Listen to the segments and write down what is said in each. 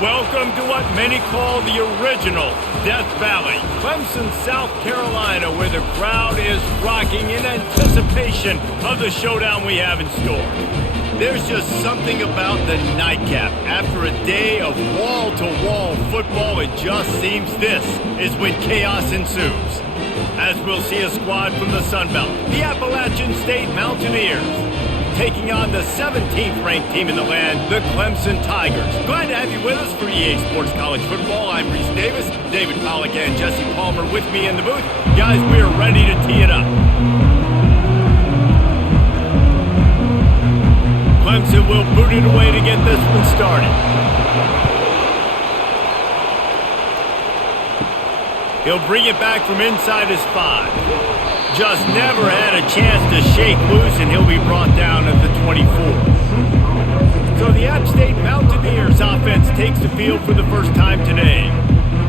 Welcome to what many call the original Death Valley, Clemson, South Carolina, where the crowd is rocking in anticipation of the showdown we have in store. There's just something about the nightcap. After a day of wall-to-wall football, it just seems this is when chaos ensues. As we'll see a squad from the Sun Belt, the Appalachian State Mountaineers, taking on the 17th ranked team in the land, the Clemson Tigers. Glad to have you with us for EA Sports College Football. I'm Reese Davis, David Pollack and Jesse Palmer with me in the booth. Guys, we are ready to tee it up. Clemson will boot it away to get this one started. He'll bring it back from inside his 5. Just never had a chance to shake loose, and he'll be brought down at the 24. So the App State Mountaineers offense takes the field for the first time today.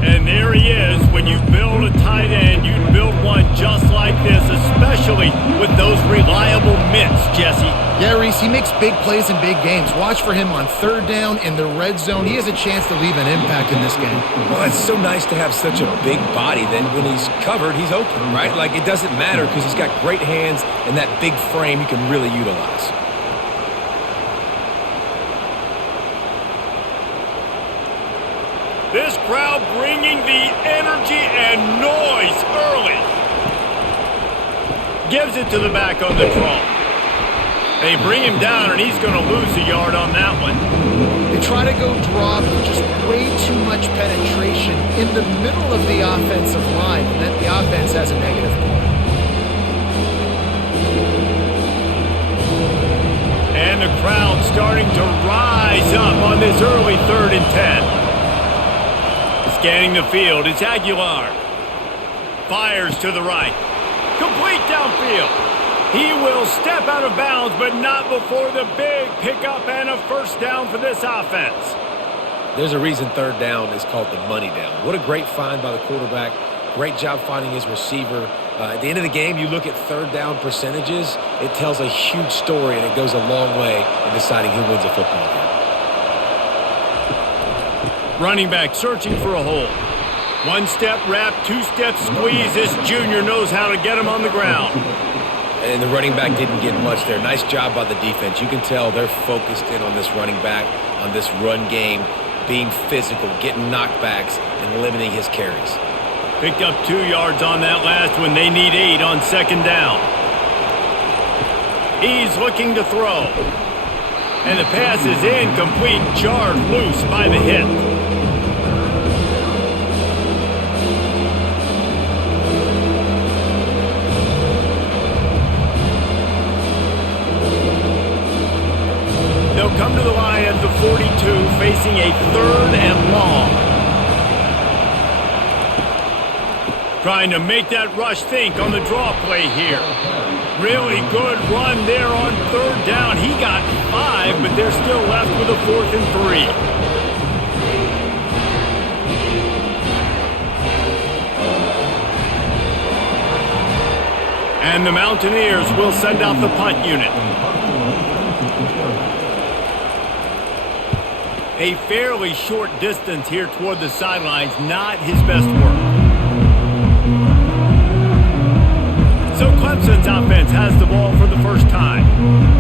And there he is. When you build a tight end, you build one just like this, especially with those reliable mitts, Jesse. Yeah, Reese, he makes big plays in big games. Watch for him on third down in the red zone. He has a chance to leave an impact in this game. Well, it's so nice to have such a big body. Then when he's covered, he's open, right? Like, it doesn't matter because he's got great hands and that big frame he can really utilize. This crowd bringing the energy and noise early. Gives it to the back on the draw. They bring him down, and he's going to lose a yard on that one. They try to go draw, but just way too much penetration in the middle of the offensive line, and then the offense has a negative point. And the crowd starting to rise up on this early 3rd and 10. Scanning the field, it's Aguilar. Fires to the right. Complete downfield. He will step out of bounds, but not before the big pickup and a first down for this offense. There's a reason third down is called the money down. What a great find by the quarterback. Great job finding his receiver. At the end of the game, you look at third down percentages. It tells a huge story, and it goes a long way in deciding who wins a football game. Running back searching for a hole. One-step wrap, two-step squeeze. This junior knows how to get him on the ground. And the running back didn't get much there. Nice job by the defense. You can tell they're focused in on this running back, on this run game, being physical, getting knockbacks, and limiting his carries. Picked up 2 yards on that last one. They need 8 on second down. He's looking to throw. And the pass is incomplete, jarred loose by the hit. They'll come to the line at the 42, facing a 3rd and long. Trying to make that rush think on the draw play here. Really good run there on 3rd down. He got 5, but they're still left with a 4th and 3. And the Mountaineers will send out the punt unit. A fairly short distance here toward the sidelines, not his best work. So Clemson's offense has the ball for the first time.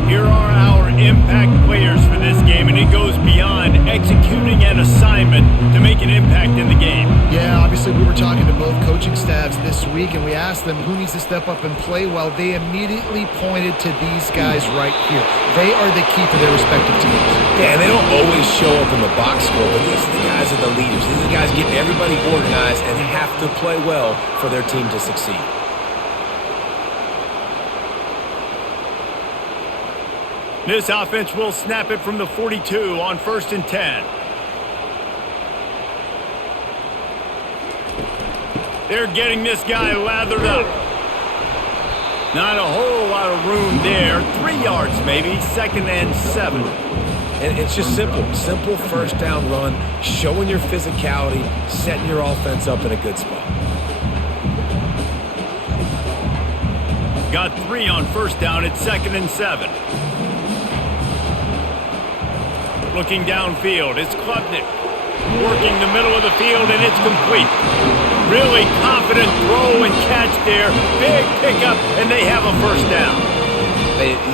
Here are our impact players for this game, and it goes beyond executing an assignment to make an impact in the game. Yeah, obviously we were talking to both coaching staffs this week, and we asked them who needs to step up and play well. They immediately pointed to these guys right here. They are the key for their respective teams. Yeah, and they don't always show up in the box score, but these are the guys that are the leaders. These are the guys getting everybody organized and have to play well for their team to succeed. This offense will snap it from the 42 on 1st and 10. They're getting this guy lathered up. Not a whole lot of room there. 3 yards maybe, 2nd and 7. And it's just simple. Simple first down run, showing your physicality, setting your offense up in a good spot. Got 3 on 1st down at 2nd and 7. Looking downfield, it's Klubnik. Working the middle of the field, and it's complete. Really confident throw and catch there. Big pickup, and they have a first down.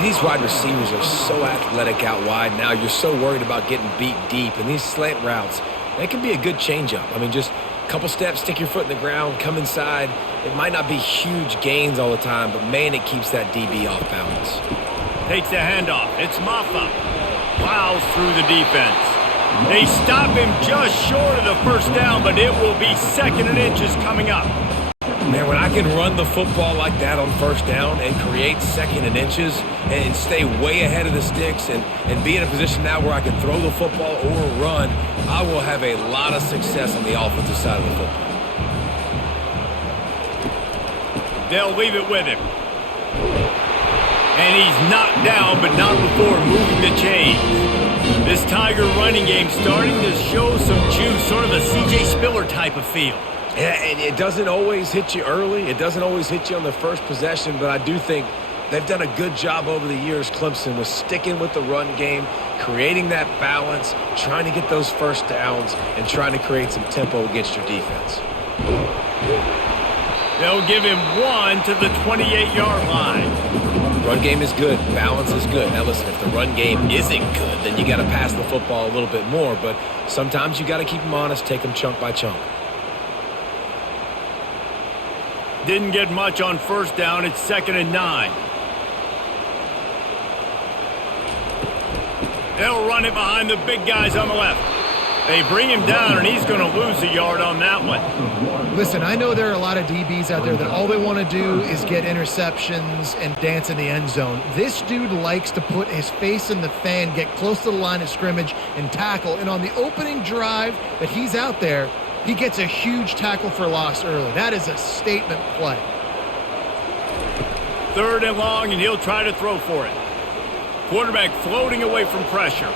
These wide receivers are so athletic out wide now. You're so worried about getting beat deep. And these slant routes, they can be a good changeup. I mean, just a couple steps, stick your foot in the ground, come inside. It might not be huge gains all the time, but, man, it keeps that DB off balance. Takes the handoff. It's Maffa. Plows through the defense. They stop him just short of the first down, but it will be 2nd and inches coming up. Man, when I can run the football like that on first down and create 2nd and inches and stay way ahead of the sticks and be in a position now where I can throw the football or run, I will have a lot of success on the offensive side of the football. They'll leave it with him. And he's knocked down, but not before moving the chains. This Tiger running game starting to show some juice, sort of a C.J. Spiller type of feel. Yeah, and it doesn't always hit you early. It doesn't always hit you on the first possession, but I do think they've done a good job over the years, Clemson, with sticking with the run game, creating that balance, trying to get those first downs, and trying to create some tempo against your defense. They'll give him 1 to the 28-yard line. Run game is good. Balance is good. Now, listen, if the run game isn't good, then you got to pass the football a little bit more, but sometimes you got to keep them honest, take them chunk by chunk. Didn't get much on first down. It's 2nd and 9. They'll run it behind the big guys on the left. They bring him down, and he's going to lose a yard on that one. Listen, I know there are a lot of DBs out there that all they want to do is get interceptions and dance in the end zone. This dude likes to put his face in the fan, get close to the line of scrimmage, and tackle. And on the opening drive that he's out there, he gets a huge tackle for loss early. That is a statement play. 3rd and long, and he'll try to throw for it. Quarterback floating away from pressure.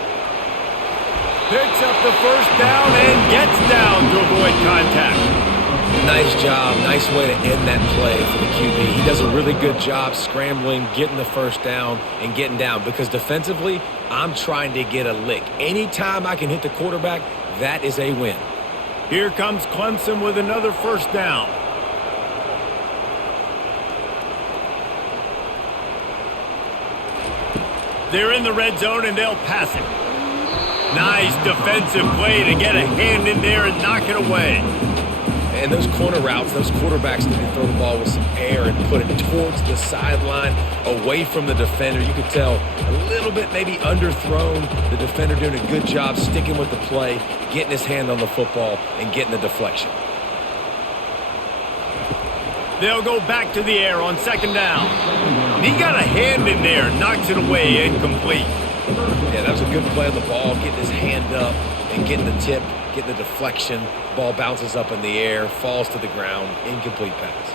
Picks up the first down and gets down to avoid contact. Nice job. Nice way to end that play for the QB. He does a really good job scrambling, getting the first down, and getting down. Because defensively, I'm trying to get a lick. Anytime I can hit the quarterback, that is a win. Here comes Clemson with another first down. They're in the red zone, and they'll pass it. Nice defensive play to get a hand in there and knock it away. And those corner routes, those quarterbacks need to throw the ball with some air and put it towards the sideline, away from the defender. You could tell a little bit maybe underthrown. The defender doing a good job sticking with the play, getting his hand on the football, and getting the deflection. They'll go back to the air on 2nd down. And he got a hand in there, knocks it away, incomplete. Yeah, that was a good play on the ball, getting his hand up and getting the tip, getting the deflection. Ball bounces up in the air, falls to the ground, incomplete pass.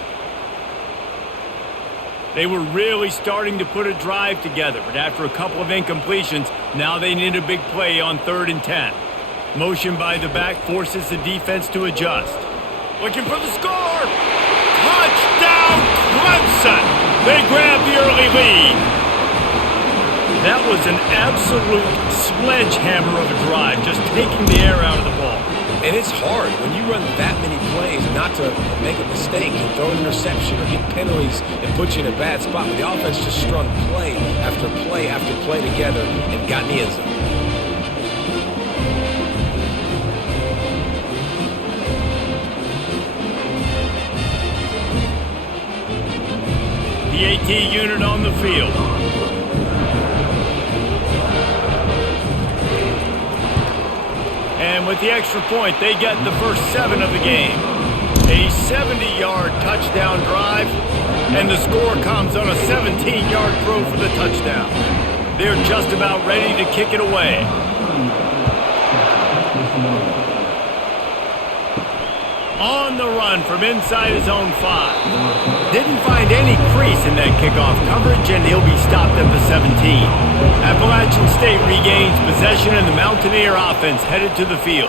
They were really starting to put a drive together, but after a couple of incompletions, now they need a big play on 3rd and 10. Motion by the back forces the defense to adjust. Looking for the score! Touchdown, Clemson! They grab the early lead. That was an absolute sledgehammer of a drive, just taking the air out of the ball. And it's hard when you run that many plays not to make a mistake and throw an interception or get penalties and put you in a bad spot. But the offense just strung play after play after play together and got in the end zone. The AT unit on the field. And with the extra point, they get the first 7 of the game. A 70-yard touchdown drive, and the score comes on a 17-yard throw for the touchdown. They're just about ready to kick it away. On the run from inside his own 5. Didn't find any crease in that kickoff coverage, and he'll be stopped at the 17. Appalachian State regains possession, and the Mountaineer offense headed to the field.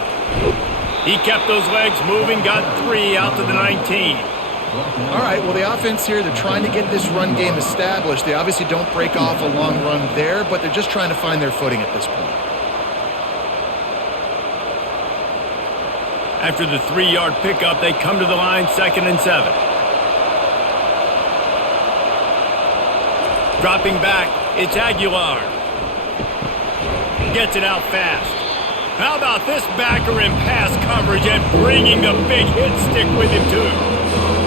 He kept those legs moving, got 3 out to the 19. All right, well, the offense here, they're trying to get this run game established. They obviously don't break off a long run there, but they're just trying to find their footing at this point. After the 3-yard pickup, they come to the line, 2nd and 7. Dropping back, it's Aguilar. Gets it out fast. How about this backer in pass coverage and bringing the big hit stick with him, too?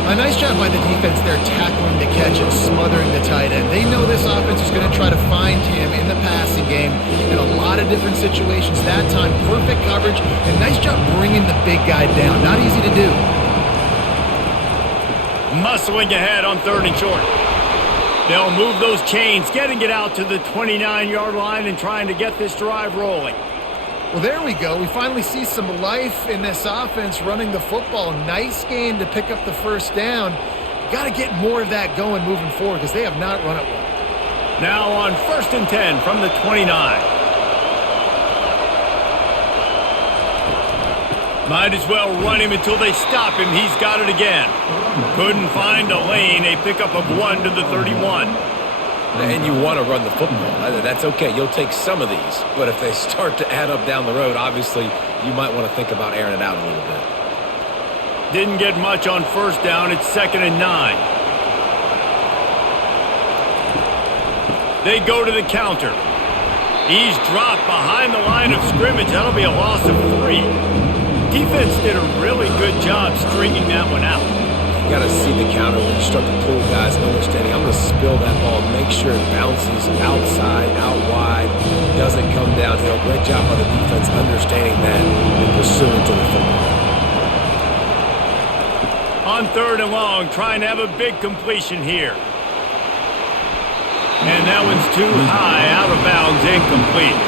A nice job by the defense there tackling the catch and smothering the tight end. They know this offense is going to try to find him in the passing game in a lot of different situations. That time, perfect coverage and nice job bringing the big guy down. Not easy to do. Muscling ahead on 3rd and short. They'll move those chains, getting it out to the 29-yard line and trying to get this drive rolling. Well, there we go. We finally see some life in this offense running the football. Nice game to pick up the first down. Got to get more of that going moving forward because they have not run it well. Now on 1st and 10 from the 29. Might as well run him until they stop him. He's got it again. Couldn't find a lane. A pickup of 1 to the 31. And you want to run the football. That's okay. You'll take some of these. But if they start to add up down the road, obviously you might want to think about airing it out a little bit. Didn't get much on 1st down. It's 2nd and 9. They go to the counter. He's dropped behind the line of scrimmage. That'll be a loss of 3. Defense did a really good job stringing that one out. You got to see the counter when you start to pull guys and understanding. I'm going to spill that ball, make sure it bounces outside, out wide, doesn't come downhill. Great job by the defense understanding that and pursuing to the football. On 3rd and long, trying to have a big completion here. And that one's too high, out of bounds, incomplete.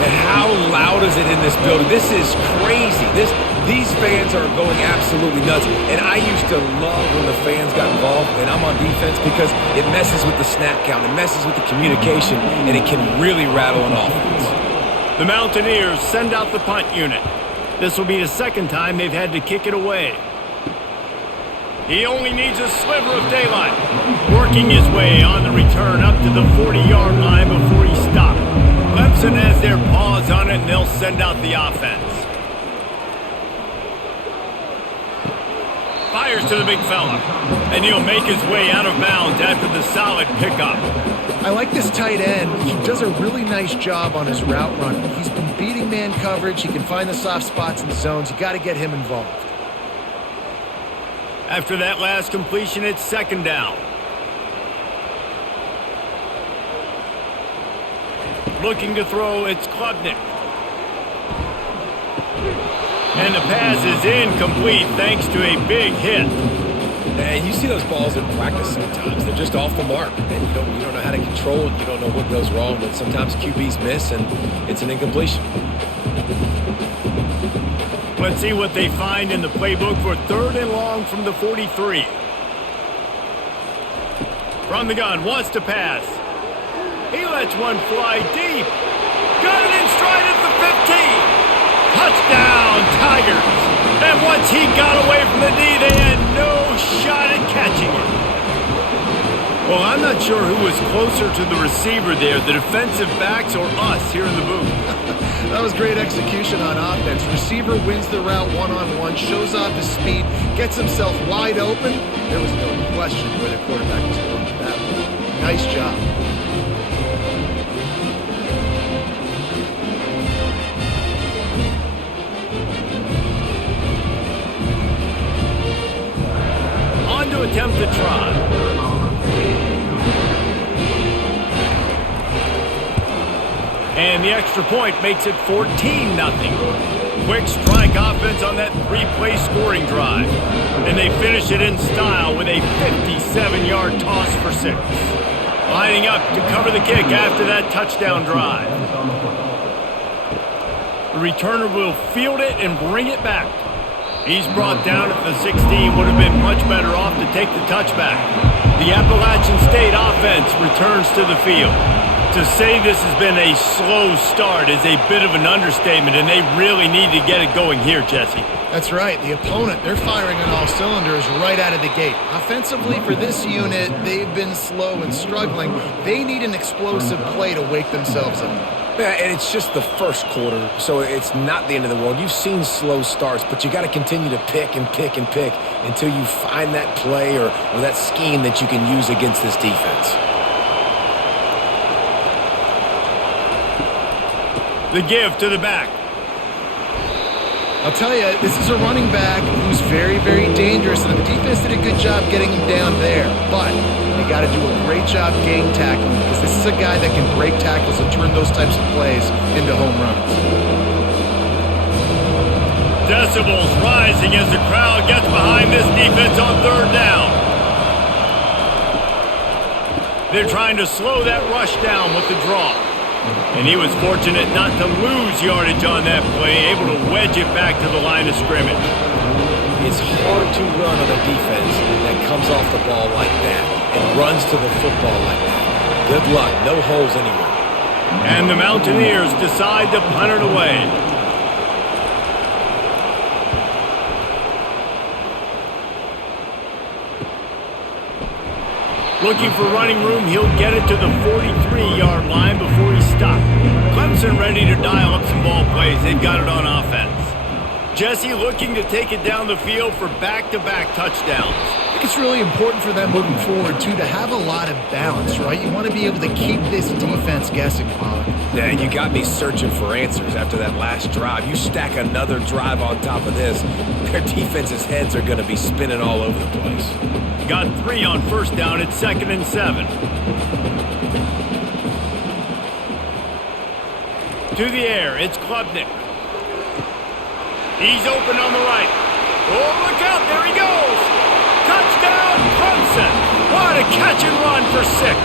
And how loud is it in this building? This is crazy. These fans are going absolutely nuts. And I used to love when the fans got involved, and I'm on defense because it messes with the snap count, it messes with the communication, and it can really rattle an offense. The Mountaineers send out the punt unit. This will be the 2nd time they've had to kick it away. He only needs a sliver of daylight. Working his way on the return up to the 40-yard line before he stopped. Clemson has their paws on it, and they'll send out the offense. Fires to the big fella, and he'll make his way out of bounds after the solid pickup. I like this tight end. He does a really nice job on his route running. He's been beating man coverage. He can find the soft spots in the zones. You got to get him involved. After that last completion, it's 2nd down. Looking to throw, it's Klubnik. And the pass is incomplete thanks to a big hit. And you see those balls in practice sometimes. They're just off the mark. And you don't know how to control it. You don't know what goes wrong. But sometimes QBs miss, and it's an incompletion. Let's see what they find in the playbook for 3rd and long from the 43. From the gun, wants to pass. He lets one fly deep. Got it in stride at the 15. Touchdown, Tigers. And once he got away from the D, they had no shot at catching it. Well, I'm not sure who was closer to the receiver there, the defensive backs or us here in the booth. That was great execution on offense. Receiver wins the route one-on-one, shows off his speed, gets himself wide open. There was no question where the quarterback was going with that one. Nice job. On to attempt the try. And the extra point makes it 14-0. Quick strike offense on that 3-play scoring drive. And they finish it in style with a 57-yard toss for 6. Lining up to cover the kick after that touchdown drive. The returner will field it and bring it back. He's brought down at the 16. Would have been much better off to take the touchback. The Appalachian State offense returns to the field. To say this has been a slow start is a bit of an understatement, and they really need to get it going here, Jesse. That's right. The opponent, they're firing on all cylinders right out of the gate. Offensively, for this unit, they've been slow and struggling. They need an explosive play to wake themselves up. Yeah, and it's just the first quarter, so it's not the end of the world. You've seen slow starts, but you got to continue to pick and pick and pick until you find that play or that scheme that you can use against this defense. The give to the back. I'll tell you, this is a running back who's very, very dangerous, and the defense did a good job getting him down there. But they got to do a great job game tackling because this is a guy that can break tackles and turn those types of plays into home runs. Decibels rising as the crowd gets behind this defense on third down. They're trying to slow that rush down with the draw. And he was fortunate not to lose yardage on that play, able to wedge it back to the line of scrimmage. It's hard to run on a defense that comes off the ball like that and runs to the football like that. Good luck, no holes anywhere. And the Mountaineers decide to punt it away. Looking for running room, he'll get it to the 43-yard line before he stopped. Clemson ready to dial up some ball plays. They've got it on offense. Jesse looking to take it down the field for back-to-back touchdowns. I think it's really important for them moving forward, too, to have a lot of balance, right? You want to be able to keep this defense guessing, Pollard. Yeah, you got me searching for answers after that last drive. You stack another drive on top of this, their defense's heads are going to be spinning all over the place. Got 3 on first down at 2nd and 7. To the air, it's Klubnik. He's open on the right. Oh, look out, there he goes. Touchdown, Clemson. What a catch and run for 6.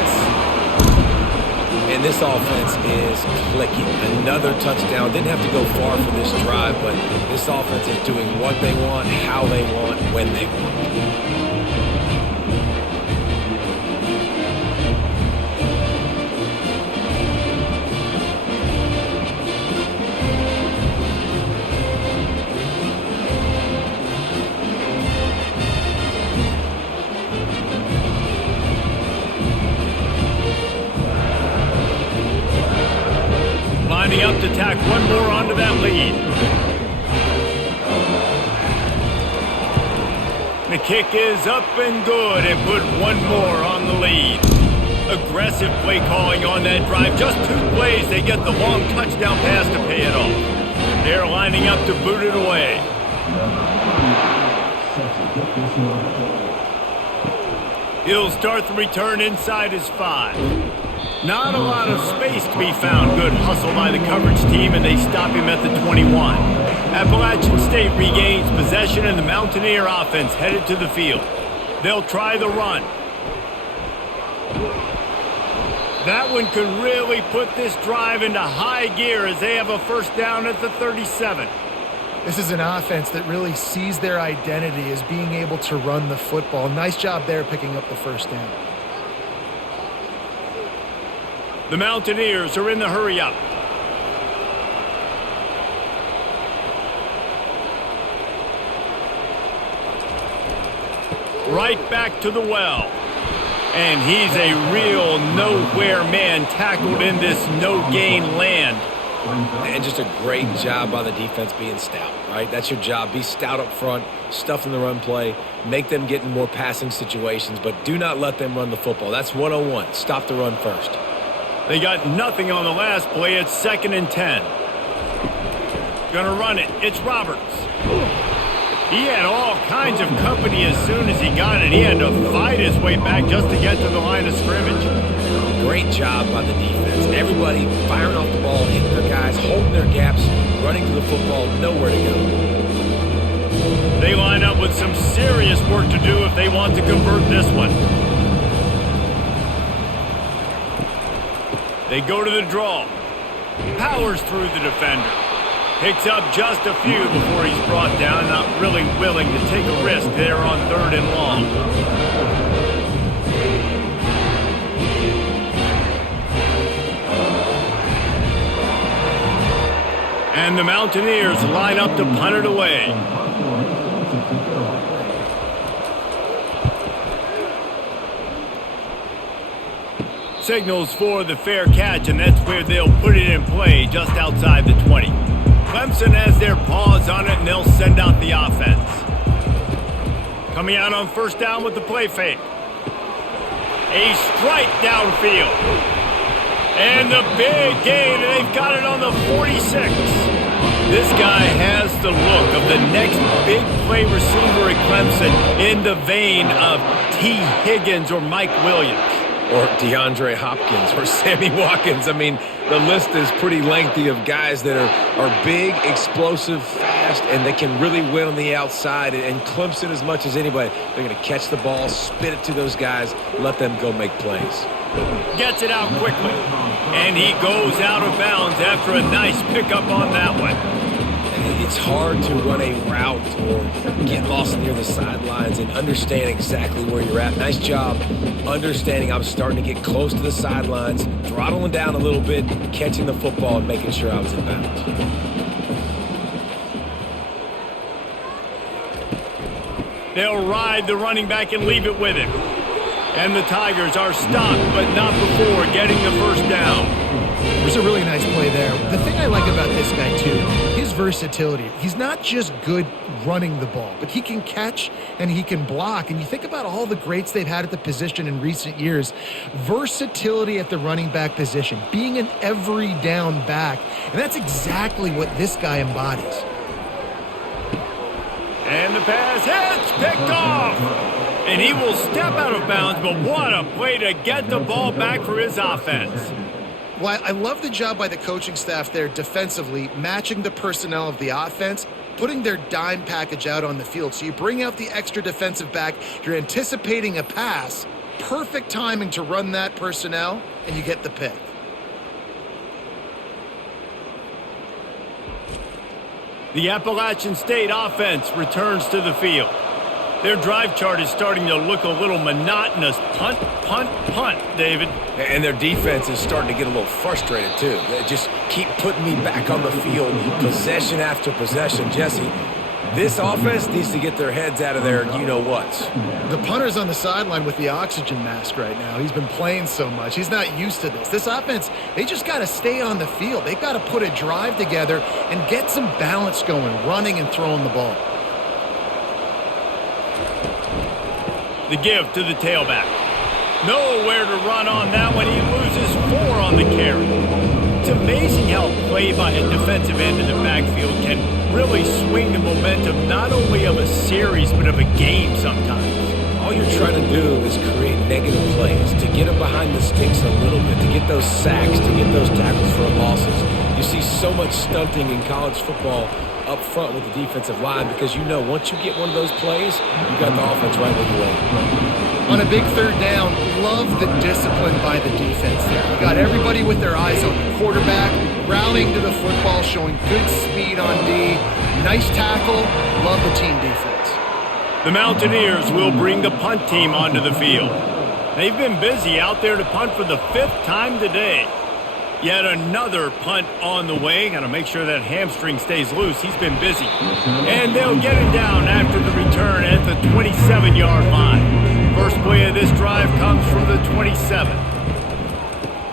And this offense is clicking. Another touchdown. Didn't have to go far for this drive, but this offense is doing what they want, how they want, when they want. Lining up to tack one more onto that lead. The kick is up and good and put one more on the lead. Aggressive play calling on that drive. Just 2 plays, they get the long touchdown pass to pay it off. They're lining up to boot it away. He'll start the return inside his 5. Not a lot of space to be found. Good hustle by the coverage team, and they stop him at the 21. Appalachian State regains possession, and the Mountaineer offense headed to the field. They'll try the run. That one could really put this drive into high gear as they have a first down at the 37. This is an offense that really sees their identity as being able to run the football. Nice job there picking up the first down. The Mountaineers are in the hurry-up. Right back to the well. And he's a real nowhere man tackled in this no-gain land. And just a great job by the defense being stout, right? That's your job. Be stout up front, stuff in the run play, make them get in more passing situations, but do not let them run the football. That's 101. Stop the run first. They got nothing on the last play. It's 2nd and 10. Gonna run it. It's Roberts. He had all kinds of company as soon as he got it. He had to fight his way back just to get to the line of scrimmage. Great job by the defense. Everybody firing off the ball, hitting their guys, holding their gaps, running to the football, nowhere to go. They line up with some serious work to do if they want to convert this one. They go to the draw. Powers through the defender. Picks up just a few before he's brought down. Not really willing to take a risk there on 3rd and long. And the Mountaineers line up to punt it away. Signals for the fair catch, and that's where they'll put it in play just outside the 20. Clemson has their paws on it, and they'll send out the offense. Coming out on first down with the play fake. A strike downfield. And the big gain, and they've got it on the 46. This guy has the look of the next big play receiver at Clemson in the vein of T. Higgins or Mike Williams. Or DeAndre Hopkins or Sammy Watkins. I mean, the list is pretty lengthy of guys that are big, explosive, fast, and they can really win on the outside. And Clemson, as much as anybody, they're going to catch the ball, spit it to those guys, let them go make plays. Gets it out quickly. And he goes out of bounds after a nice pickup on that one. It's hard to run a route or get lost near the sidelines and understand exactly where you're at. Nice job understanding I was starting to get close to the sidelines, throttling down a little bit, catching the football and making sure I was in bounds. They'll ride the running back and leave it with him. And the Tigers are stopped, but not before getting the first down. There's a really nice play there. The thing I like about this guy, too, his versatility. He's not just good running the ball, but he can catch and he can block. And you think about all the greats they've had at the position in recent years. Versatility at the running back position, being an every down back. And that's exactly what this guy embodies. And the pass hits, picked off. And he will step out of bounds, but what a play to get the ball back for his offense. Well, I love the job by the coaching staff there defensively, matching the personnel of the offense, putting their dime package out on the field. So you bring out the extra defensive back, you're anticipating a pass, perfect timing to run that personnel, and you get the pick. The Appalachian State offense returns to the field. Their drive chart is starting to look a little monotonous. Punt, punt, punt, David. And their defense is starting to get a little frustrated, too. They just keep putting me back on the field, possession after possession. Jesse, this offense needs to get their heads out of their you-know-whats. The punter's on the sideline with the oxygen mask right now. He's been playing so much. He's not used to this. This offense, they just got to stay on the field. They've got to put a drive together and get some balance going, running and throwing the ball. The give to the tailback. Nowhere to run on that one. He loses 4 on the carry. It's amazing how play by a defensive end in the backfield can really swing the momentum not only of a series but of a game sometimes. All you're trying to do is create negative plays, to get them behind the sticks a little bit, to get those sacks, to get those tackles for losses. You see so much stunting in college football up front with the defensive line because you know once you get one of those plays, you got the offense right where you want. On a big third down, love the discipline by the defense there. You got everybody with their eyes on the quarterback, rallying to the football, showing good speed on D. Nice tackle. Love the team defense. The Mountaineers will bring the punt team onto the field. They've been busy out there to punt for the 5th time today. Yet another punt on the way. Got to make sure that hamstring stays loose. He's been busy. And they'll get him down after the return at the 27-yard line. First play of this drive comes from the 27.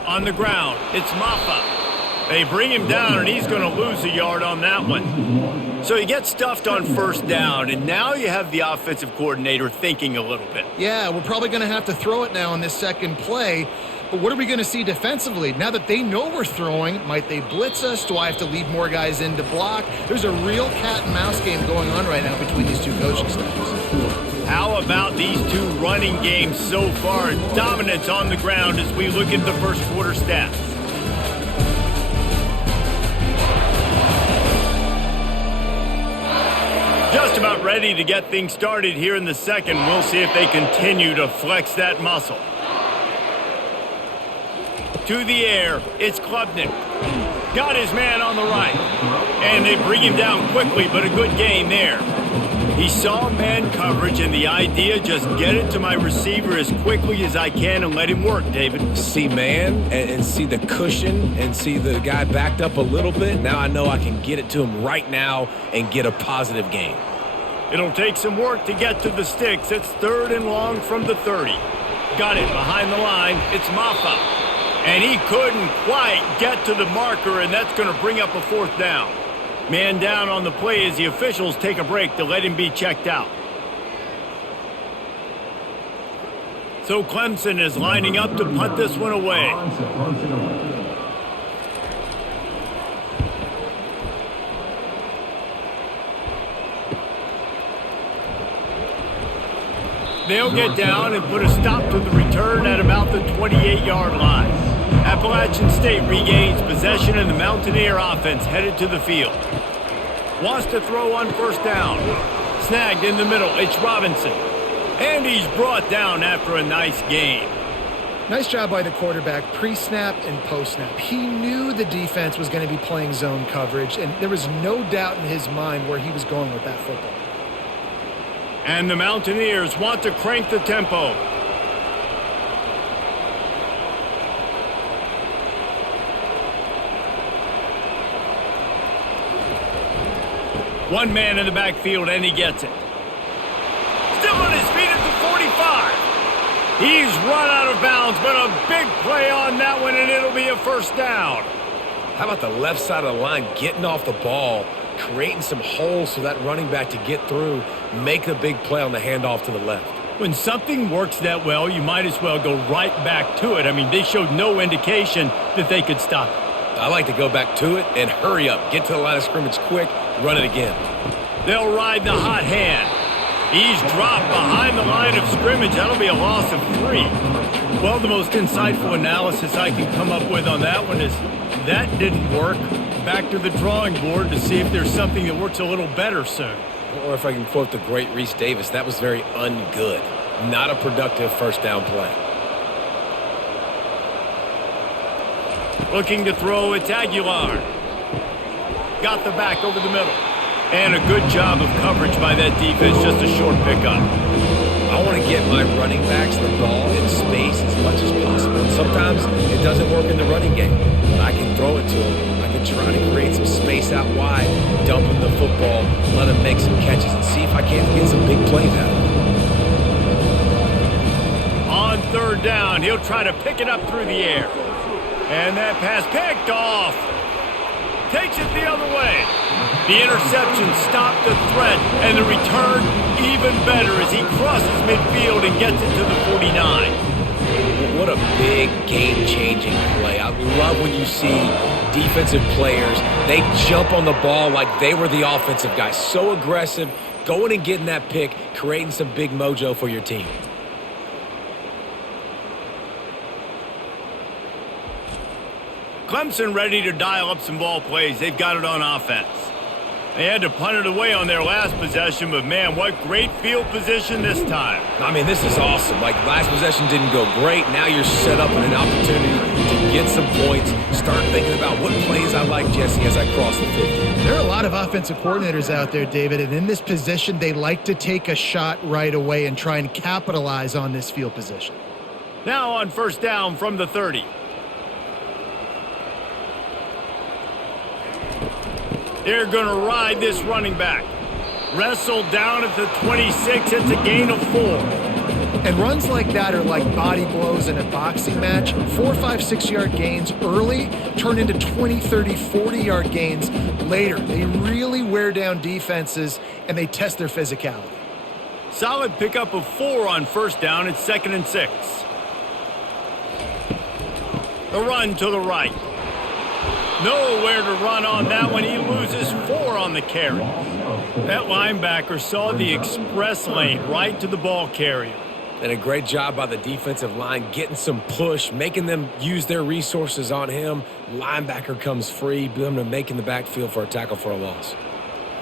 On the ground, it's Maffa. They bring him down, and he's going to lose a yard on that one. So he gets stuffed on first down, and now you have the offensive coordinator thinking a little bit. Yeah, we're probably going to have to throw it now on this second play. But what are we going to see defensively? Now that they know we're throwing, might they blitz us? Do I have to leave more guys in to block? There's a real cat and mouse game going on right now between these two coaching staffs. How about these two running games so far? Dominance on the ground as we look at the first quarter stats. Just about ready to get things started here in the second. We'll see if they continue to flex that muscle. To the air, it's Klubnik. Got his man on the right. And they bring him down quickly, but a good gain there. He saw man coverage, and the idea, just get it to my receiver as quickly as I can and let him work, David. See man and see the cushion and see the guy backed up a little bit. Now I know I can get it to him right now and get a positive gain. It'll take some work to get to the sticks. It's 3rd and long from the 30. Got it behind the line. It's Maffa. And he couldn't quite get to the marker, and that's going to bring up a 4th down. Man down on the play as the officials take a break to let him be checked out. So Clemson is lining up to punt this one away. They'll get down and put a stop to the return at about the 28-yard line. Appalachian State regains possession, and the Mountaineer offense headed to the field. Wants to throw on 1st down. Snagged in the middle. It's Robinson. And he's brought down after a nice gain. Nice job by the quarterback, pre-snap and post-snap. He knew the defense was going to be playing zone coverage, and there was no doubt in his mind where he was going with that football. And the Mountaineers want to crank the tempo. One man in the backfield, and he gets it. Still on his feet at the 45. He's run out of bounds, but a big play on that one, and it'll be a 1st down. How about the left side of the line getting off the ball, creating some holes for that running back to get through, make a big play on the handoff to the left. When something works that well, you might as well go right back to it. I mean, they showed no indication that they could stop it. I like to go back to it and hurry up, get to the line of scrimmage quick, run it again. They'll ride the hot hand. He's dropped behind the line of scrimmage. That'll be a loss of 3. Well, the most insightful analysis I can come up with on that one is that didn't work. Back to the drawing board to see if there's something that works a little better soon. Or if I can quote the great Reese Davis, that was very ungood. Not a productive 1st down play. Looking to throw, it's Aguilar. Got the back over the middle. And a good job of coverage by that defense, just a short pickup. I want to get my running backs the ball in space as much as possible. And sometimes it doesn't work in the running game, but I can throw it to them. I can try to create some space out wide, dump him the football, let him make some catches, and see if I can't get some big plays out of him. On 3rd down, he'll try to pick it up through the air. And that pass picked off. Takes it the other way. The interception stopped the threat, and the return even better as he crosses midfield and gets it to the 49. What a big game-changing play. I love when you see defensive players, they jump on the ball like they were the offensive guy. So aggressive, going and getting that pick, creating some big mojo for your team. Clemson ready to dial up some ball plays. They've got it on offense. They had to punt it away on their last possession, but man, what great field position this time. I mean, this is awesome. Like, last possession didn't go great. Now you're set up in an opportunity to get some points. Start thinking about what plays I like, Jesse, as I cross the 50. There are a lot of offensive coordinators out there, David, and in this position, they like to take a shot right away and try and capitalize on this field position. Now on 1st down from the 30. They're going to ride this running back. Wrestled down at the 26. It's a gain of 4. And runs like that are like body blows in a boxing match. 4, 5, 6-yard gains early turn into 20, 30, 40-yard gains later. They really wear down defenses, and they test their physicality. Solid pickup of 4 on 1st down. It's 2nd and 6. The run to the right. Nowhere to run on that one. He loses 4 on the carry. That linebacker saw the express lane right to the ball carrier. And a great job by the defensive line getting some push, making them use their resources on him. Linebacker comes free, them to making the backfield for a tackle for a loss.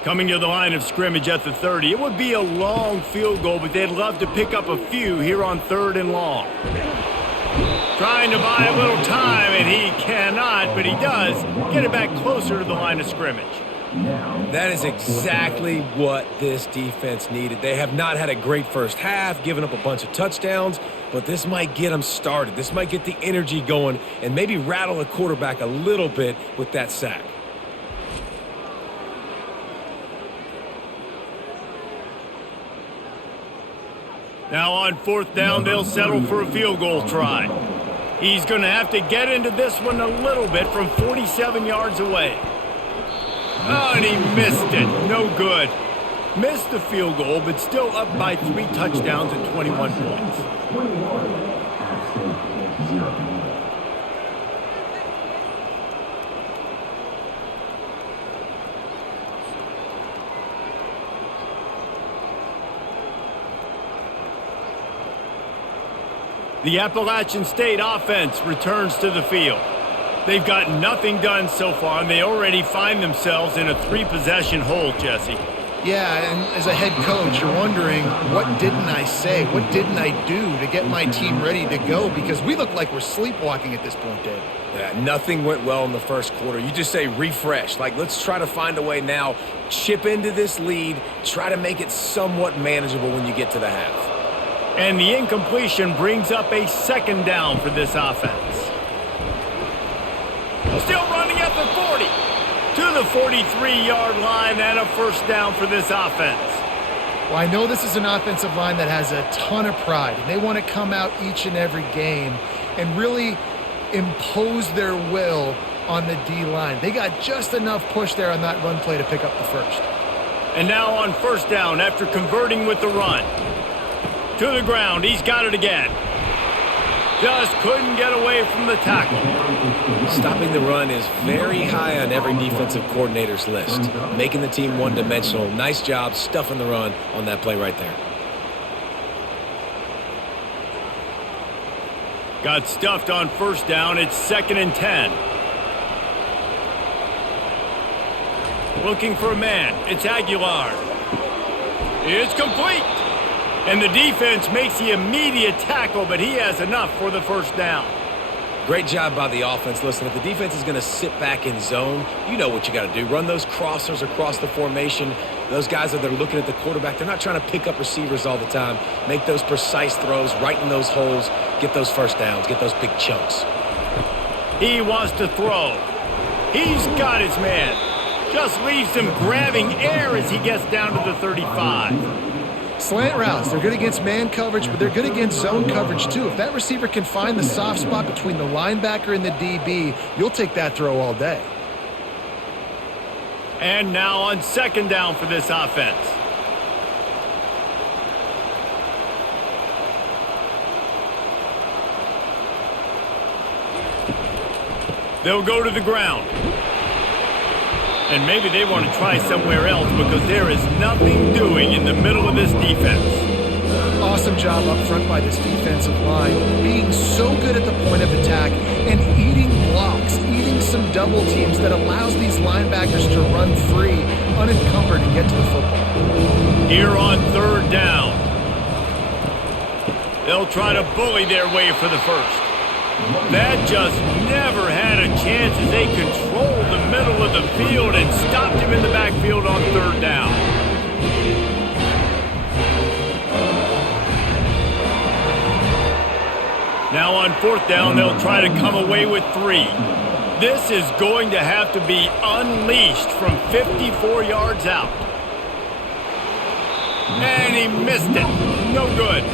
Coming to the line of scrimmage at the 30. It would be a long field goal, but they'd love to pick up a few here on 3rd and long. Trying to buy a little time, and he cannot, but he does get it back closer to the line of scrimmage. That is exactly what this defense needed. They have not had a great first half, given up a bunch of touchdowns, but this might get them started. This might get the energy going and maybe rattle the quarterback a little bit with that sack. Now on 4th down, they'll settle for a field goal try. He's going to have to get into this one a little bit from 47 yards away. Oh, and he missed it. No good. Missed the field goal, but still up by 3 touchdowns and 21 points. The Appalachian State offense returns to the field. They've got nothing done so far, and they already find themselves in a 3-possession hole, Jesse. Yeah, and as a head coach, you're wondering, what didn't I say? What didn't I do to get my team ready to go? Because we look like we're sleepwalking at this point, Dave. Yeah, nothing went well in the first quarter. You just say refresh. Like, let's try to find a way now, chip into this lead, try to make it somewhat manageable when you get to the half. And the incompletion brings up a 2nd down for this offense. Still running at the 40. To the 43-yard line and a 1st down for this offense. Well, I know this is an offensive line that has a ton of pride, and they want to come out each and every game and really impose their will on the D-line. They got just enough push there on that run play to pick up the 1st. And now on 1st down after converting with the run. To the ground, he's got it again. Just couldn't get away from the tackle. Stopping the run is very high on every defensive coordinator's list. Making the team one-dimensional. Nice job stuffing the run on that play right there. Got stuffed on 1st down. It's 2nd and 10. Looking for a man. It's Aguilar. It's complete. And the defense makes the immediate tackle, but he has enough for the 1st down. Great job by the offense. Listen, if the defense is going to sit back in zone, you know what you got to do. Run those crossers across the formation. Those guys that are looking at the quarterback, they're not trying to pick up receivers all the time. Make those precise throws, right in those holes, get those 1st downs, get those big chunks. He wants to throw. He's got his man. Just leaves him grabbing air as he gets down to the 35. Slant routes, they're good against man coverage, but they're good against zone coverage too. If that receiver can find the soft spot between the linebacker and the DB, you'll take that throw all day. And now on 2nd down for this offense. They'll go to the ground. And maybe they want to try somewhere else because there is nothing doing in the middle of this defense. Awesome job up front by this defensive line, being so good at the point of attack and eating blocks, eating some double teams that allows these linebackers to run free, unencumbered, and get to the football. Here on 3rd down. They'll try to bully their way for the 1st. That just never had a chance as they controlled the middle of the field and stopped him in the backfield on 3rd down. Now on 4th down, they'll try to come away with 3. This is going to have to be unleashed from 54 yards out. And he missed it. No good.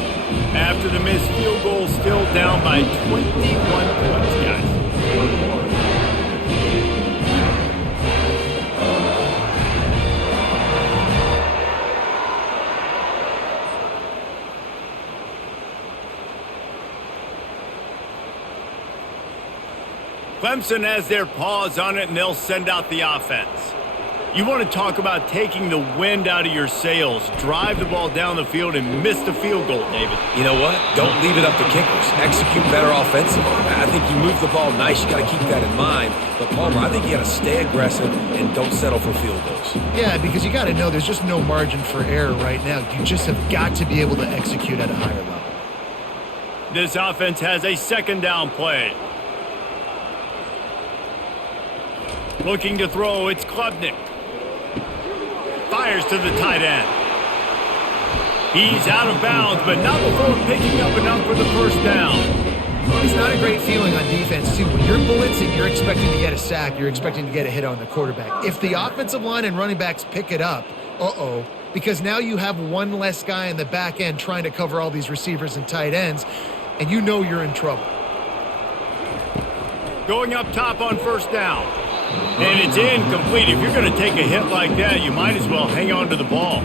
After the missed field goal, still down by 21 points, guys. Clemson has their paws on it, and they'll send out the offense. You want to talk about taking the wind out of your sails. Drive the ball down the field and miss the field goal, David. You know what? Don't leave it up to kickers. Execute better offensively. I think you move the ball nice. You got to keep that in mind. But, Palmer, I think you got to stay aggressive and don't settle for field goals. Yeah, because you got to know there's just no margin for error right now. You just have got to be able to execute at a higher level. This offense has a 2nd down play. Looking to throw, it's Klubnik. Fires to the tight end. He's out of bounds, but not before picking up enough for the 1st down. It's not a great feeling on defense, too. When you're blitzing, you're expecting to get a sack. You're expecting to get a hit on the quarterback. If the offensive line and running backs pick it up, because now you have one less guy in the back end trying to cover all these receivers and tight ends, and you know you're in trouble. Going up top on first down. And it's incomplete. If you're going to take a hit like that, you might as well hang on to the ball.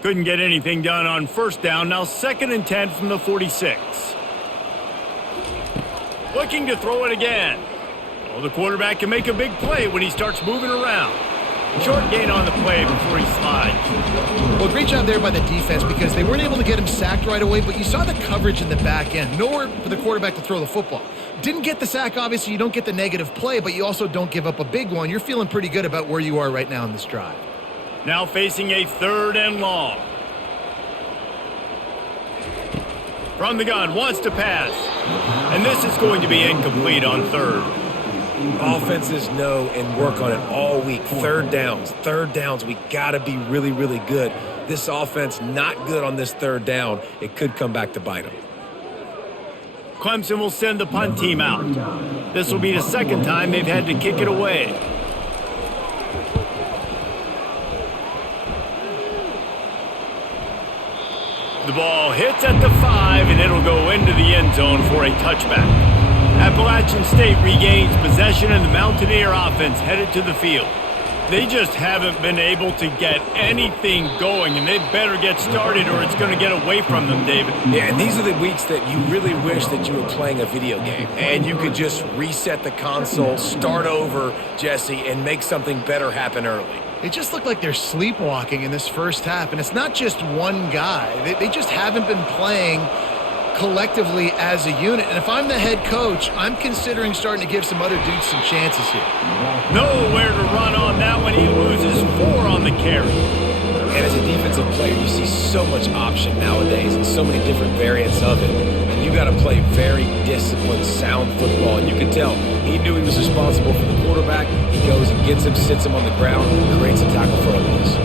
Couldn't get anything done on first down. Now 2nd and 10 from the 46. Looking to throw it again. Oh, the quarterback can make a big play when he starts moving around. Short gain on the play before he slides. Well, great job there by the defense because they weren't able to get him sacked right away, but you saw the coverage in the back end. Nowhere for the quarterback to throw the football. Didn't get the sack, obviously. You don't get the negative play, but you also don't give up a big one. You're feeling pretty good about where you are right now in this drive. Now facing a 3rd and long. From the gun, wants to pass. And this is going to be incomplete on 3rd. Offenses know and work on it all week. Third downs. We got to be really, really good. This offense not good on this 3rd down. It could come back to bite them. Clemson will send the punt team out. This will be the 2nd time they've had to kick it away. The ball hits at the 5, and it'll go into the end zone for a touchback. Appalachian State regains possession, and the Mountaineer offense headed to the field. They just haven't been able to get anything going, and they better get started or it's going to get away from them, David. Yeah, and these are the weeks that you really wish that you were playing a video game and you could just reset the console, start over, Jesse, and make something better happen early. It just looked like they're sleepwalking in this first half, and it's not just one guy. They just haven't been playing collectively as a unit. And if I'm the head coach, I'm considering starting to give some other dudes some chances here. Nowhere to run on that one. He loses 4 on the carry. And as a defensive player, you see so much option nowadays and so many different variants of it. And you got to play very disciplined, sound football. And you can tell he knew he was responsible for the quarterback. He goes and gets him, sits him on the ground, creates a tackle for a loss.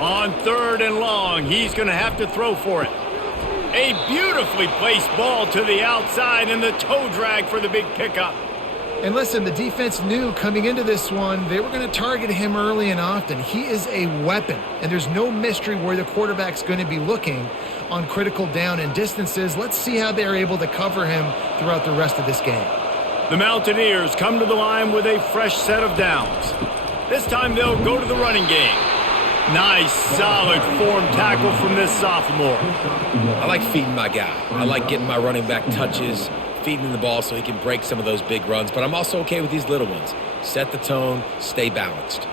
On 3rd and long, he's going to have to throw for it. A beautifully placed ball to the outside, and the toe drag for the big pickup. And listen, the defense knew coming into this one, they were going to target him early and often. He is a weapon, and there's no mystery where the quarterback's going to be looking on critical down and distances. Let's see how they're able to cover him throughout the rest of this game. The Mountaineers come to the line with a fresh set of downs. This time they'll go to the running game. Nice, solid form tackle from this sophomore. I like feeding my guy. I like getting my running back touches, feeding him the ball so he can break some of those big runs. But I'm also okay with these little ones. Set the tone, stay balanced.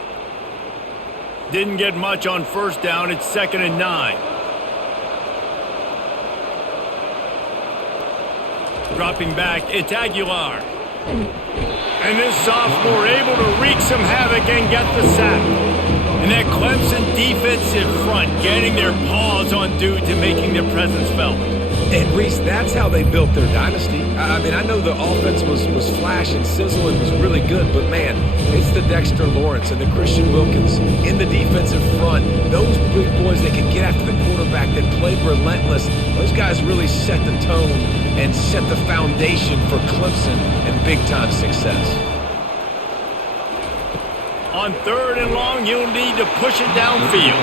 Didn't get much on first down. It's 2nd and 9. Dropping back, it's Aguilar. And this sophomore able to wreak some havoc and get the sack. And that Clemson defensive front getting their paws on dudes and making their presence felt. And, Reese, that's how they built their dynasty. I mean, I know the offense was flash and sizzle and was really good, but, man, it's the Dexter Lawrence and the Christian Wilkins in the defensive front. Those big boys that can get after the quarterback that played relentless, those guys really set the tone and set the foundation for Clemson and big-time success. On 3rd and long, you'll need to push it downfield.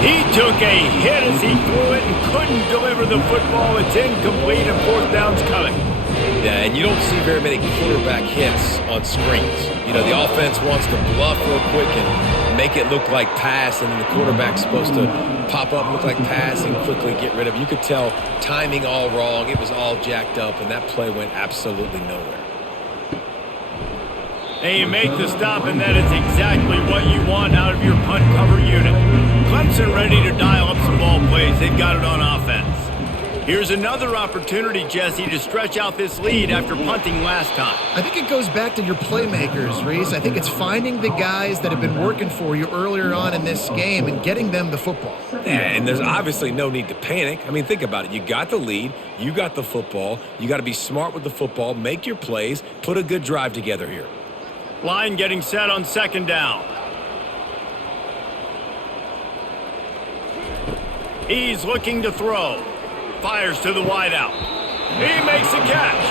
He took a hit as he threw it and couldn't deliver the football. It's incomplete and 4th down's coming. Yeah, and you don't see very many quarterback hits on screens. You know, the offense wants to bluff real quick and make it look like pass, and then the quarterback's supposed to pop up, look like pass, and quickly get rid of it. You could tell timing all wrong. It was all jacked up, and that play went absolutely nowhere. And you make the stop, and that is exactly what you want out of your punt cover unit. Clemson ready to dial up some ball plays. They've got it on offense. Here's another opportunity, Jesse, to stretch out this lead after punting last time. I think it goes back to your playmakers, Reese. I think it's finding the guys that have been working for you earlier on in this game and getting them the football. Yeah, and there's obviously no need to panic. I mean, think about it. You got the lead. You got the football. You got to be smart with the football, make your plays, put a good drive together here. Line getting set on 2nd down. He's looking to throw. Fires to the wideout. He makes a catch.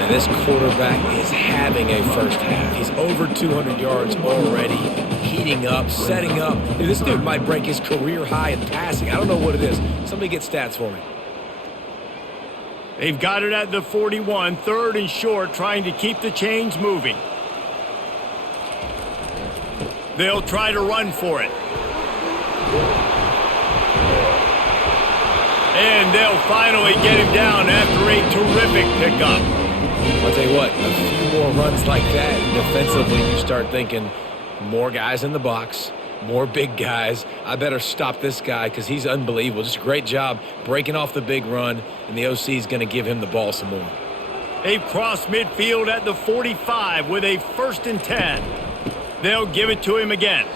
Man, this quarterback is having a first half. He's over 200 yards already, heating up, setting up. Dude, this dude might break his career high in passing. I don't know what it is. Somebody get stats for me. They've got it at the 41, 3rd and short, trying to keep the chains moving. They'll try to run for it. And they'll finally get him down after a terrific pickup. I'll tell you what, a few more runs like that, defensively you start thinking more guys in the box, more big guys. I better stop this guy because he's unbelievable. Just a great job breaking off the big run, and the OC is going to give him the ball some more. They've crossed midfield at the 45 with a 1st and 10. They'll give it to him again.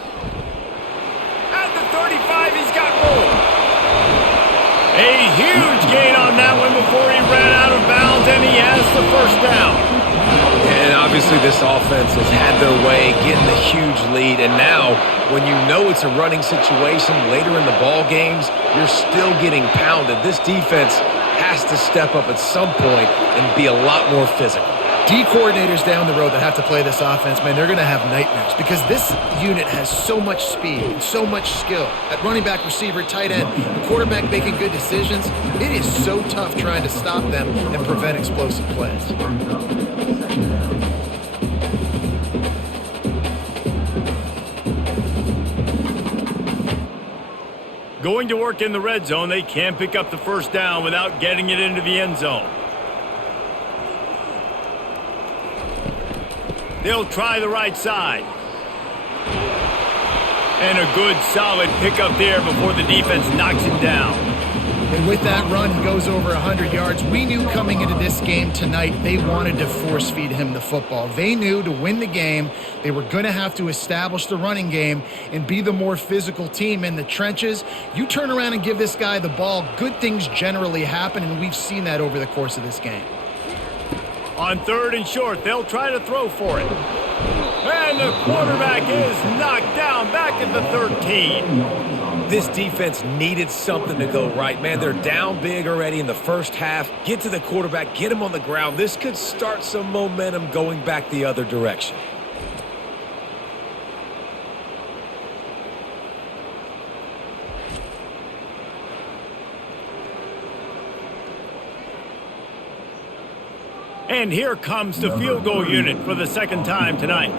At the 35, he's got room. A huge gain on that one before he ran out of bounds, and he has the 1st down. And obviously this offense has had their way, getting the huge lead. And now, when you know it's a running situation later in the ball games, you're still getting pounded. This defense has to step up at some point and be a lot more physical. D coordinators down the road that have to play this offense, man, they're going to have nightmares because this unit has so much speed and so much skill. At running back, receiver, tight end, the quarterback making good decisions, it is so tough trying to stop them and prevent explosive plays. Going to work in the red zone, they can't pick up the 1st down without getting it into the end zone. They'll try the right side. And a good, solid pickup there before the defense knocks him down. And with that run, he goes over 100 yards. We knew coming into this game tonight, they wanted to force feed him the football. They knew to win the game, they were going to have to establish the running game and be the more physical team in the trenches. You turn around and give this guy the ball, good things generally happen, and we've seen that over the course of this game. On 3rd and short, they'll try to throw for it. And the quarterback is knocked down back at the 13. This defense needed something to go right, man. They're down big already in the 1st half. Get to the quarterback, get him on the ground. This could start some momentum going back the other direction. And here comes the field goal unit for the 2nd time tonight.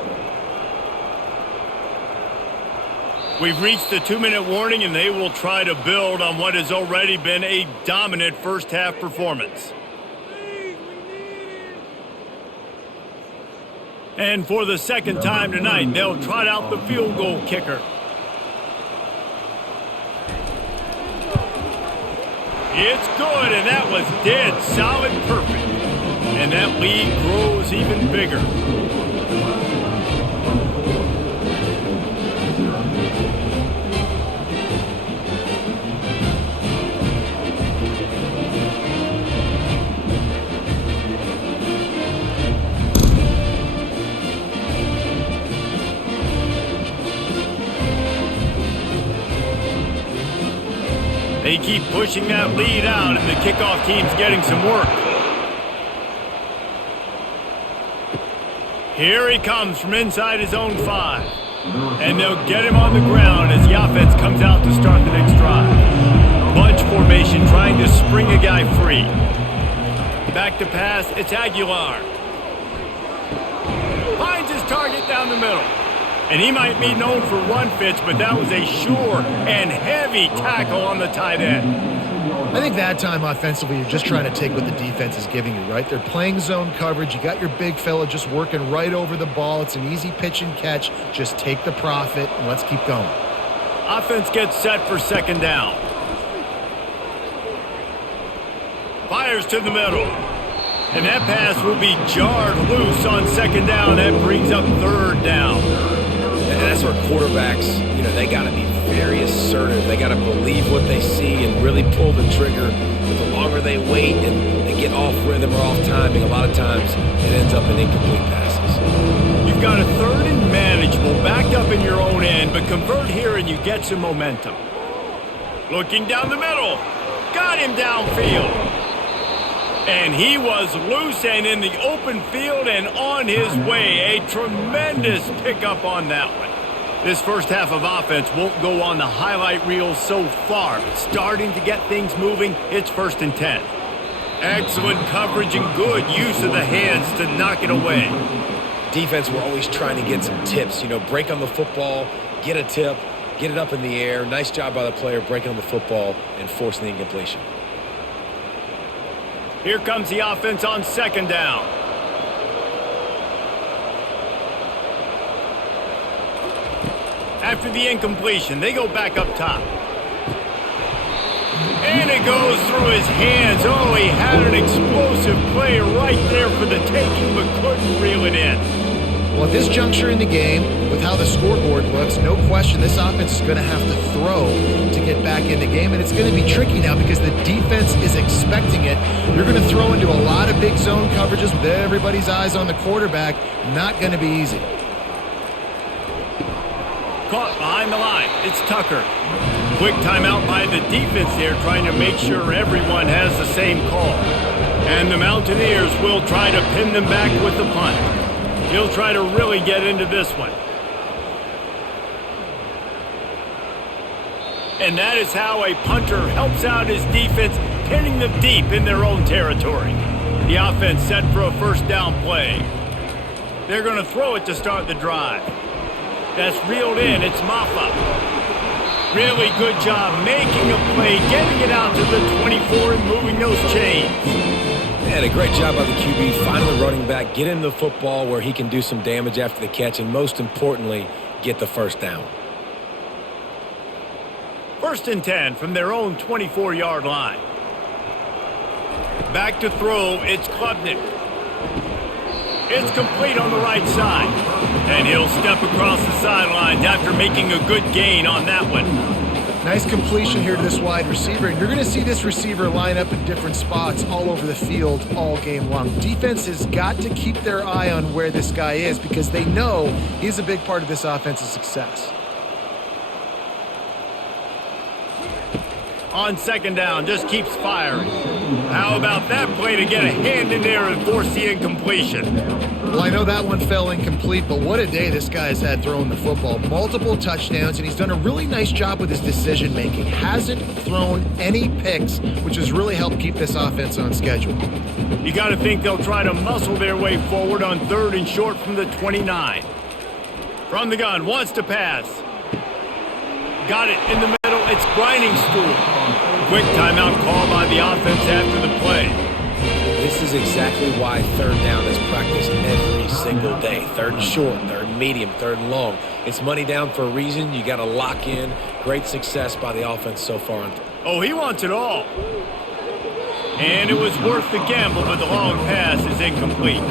We've reached the 2-minute warning, and they will try to build on what has already been a dominant 1st half performance. And for the 2nd time tonight, they'll trot out the field goal kicker. It's good, and that was dead solid perfect. And that lead grows even bigger. They keep pushing that lead out, and the kickoff team's getting some work. Here he comes from inside his own 5. And they'll get him on the ground as the offense comes out to start the next drive. Bunch formation trying to spring a guy free. Back to pass, it's Aguilar. Finds his target down the middle. And he might be known for run fits, but that was a sure and heavy tackle on the tight end. I think that time offensively, you're just trying to take what the defense is giving you, right? They're playing zone coverage. You got your big fella just working right over the ball. It's an easy pitch and catch. Just take the profit and let's keep going. Offense gets set for 2nd down. Fires to the middle. And that pass will be jarred loose on 2nd down. That brings up 3rd down. And that's where quarterbacks, they got to be very assertive. They got to believe what they see and really pull the trigger. The longer they wait and they get off rhythm or off timing, a lot of times it ends up in incomplete passes. You've got a 3rd and manageable backed up in your own end, but convert here and you get some momentum. Looking down the middle. Got him downfield. And he was loose and in the open field and on his way. A tremendous pickup on that one. This first half of offense won't go on the highlight reel so far. But starting to get things moving, it's 1st and 10. Excellent coverage and good use of the hands to knock it away. Defense, we're always trying to get some tips. Break on the football, get a tip, get it up in the air. Nice job by the player breaking on the football and forcing the incompletion. Here comes the offense on 2nd down. After the incompletion, they go back up top. And it goes through his hands. Oh, he had an explosive play right there for the taking, but couldn't reel it in. Well, at this juncture in the game, with how the scoreboard looks, no question this offense is going to have to throw to get back in the game, and it's going to be tricky now because the defense is expecting it. You're going to throw into a lot of big zone coverages with everybody's eyes on the quarterback. Not going to be easy. Caught behind the line. It's Tucker. Quick timeout by the defense there, trying to make sure everyone has the same call. And the Mountaineers will try to pin them back with the punt. He'll try to really get into this one. And that is how a punter helps out his defense, pinning them deep in their own territory. The offense set for a 1st down play. They're going to throw it to start the drive. That's reeled in. It's Maffa. Really good job making a play, getting it out to the 24 and moving those chains. And a great job by the QB, finding the running back, get him the football where he can do some damage after the catch, and most importantly, get the 1st down. 1st and 10 from their own 24-yard line. Back to throw, it's Klubnik. It's complete on the right side. And he'll step across the sidelines after making a good gain on that one. Nice completion here to this wide receiver. And you're going to see this receiver line up in different spots all over the field all game long. Defense has got to keep their eye on where this guy is because they know he's a big part of this offense's success. On 2nd down, just keeps firing. How about that play to get a hand in there and force the incompletion? Well, I know that one fell incomplete, but what a day this guy has had throwing the football. Multiple touchdowns, and he's done a really nice job with his decision-making. Hasn't thrown any picks, which has really helped keep this offense on schedule. You got to think they'll try to muscle their way forward on 3rd and short from the 29. From the gun, wants to pass. Got it in the middle. It's Grinding Stool. Quick timeout call by the offense after the play. This is exactly why 3rd down is practiced every single day. 3rd and short, 3rd and medium, 3rd and long. It's money down for a reason. You got to lock in. Great success by the offense so far. Oh, he wants it all. And it was worth the gamble, but the long pass is incomplete.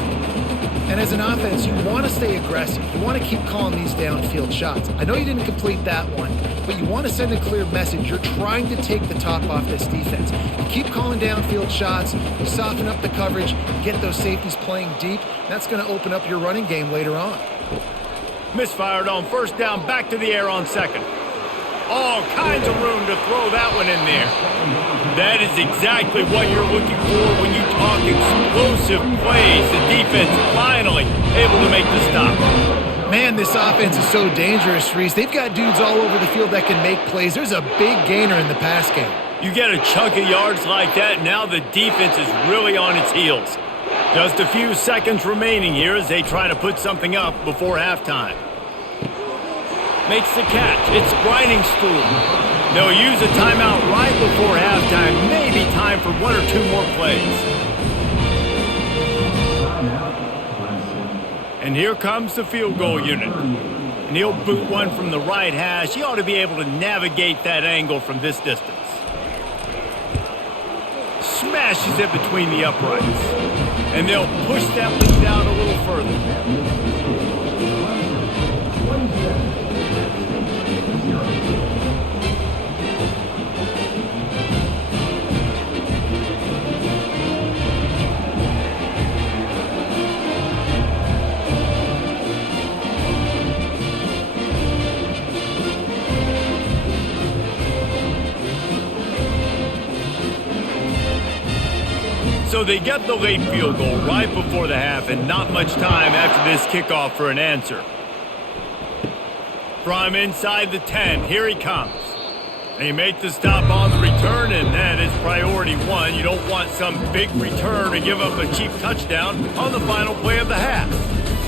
And as an offense, you want to stay aggressive. You want to keep calling these downfield shots. I know you didn't complete that one, but you want to send a clear message. You're trying to take the top off this defense. You keep calling downfield shots, you soften up the coverage, you get those safeties playing deep. That's going to open up your running game later on. Misfired on 1st down, back to the air on 2nd. All kinds of room to throw that one in there. That is exactly what you're looking for when you talk explosive plays. The defense finally able to make the stop. Man, this offense is so dangerous, Reese. They've got dudes all over the field that can make plays. There's a big gainer in the pass game. You get a chunk of yards like that, now the defense is really on its heels. Just a few seconds remaining here as they try to put something up before halftime. Makes the catch. It's Grinding Stool. They'll use a timeout right before halftime. Maybe time for 1 or 2 more plays. And here comes the field goal unit. And he'll boot one from the right hash. He ought to be able to navigate that angle from this distance. Smashes it between the uprights. And they'll push that one down a little further. So they get the late field goal right before the half and not much time after this kickoff for an answer. From inside the 10, here he comes. They make the stop on the return, and that is priority one. You don't want some big return to give up a cheap touchdown on the final play of the half.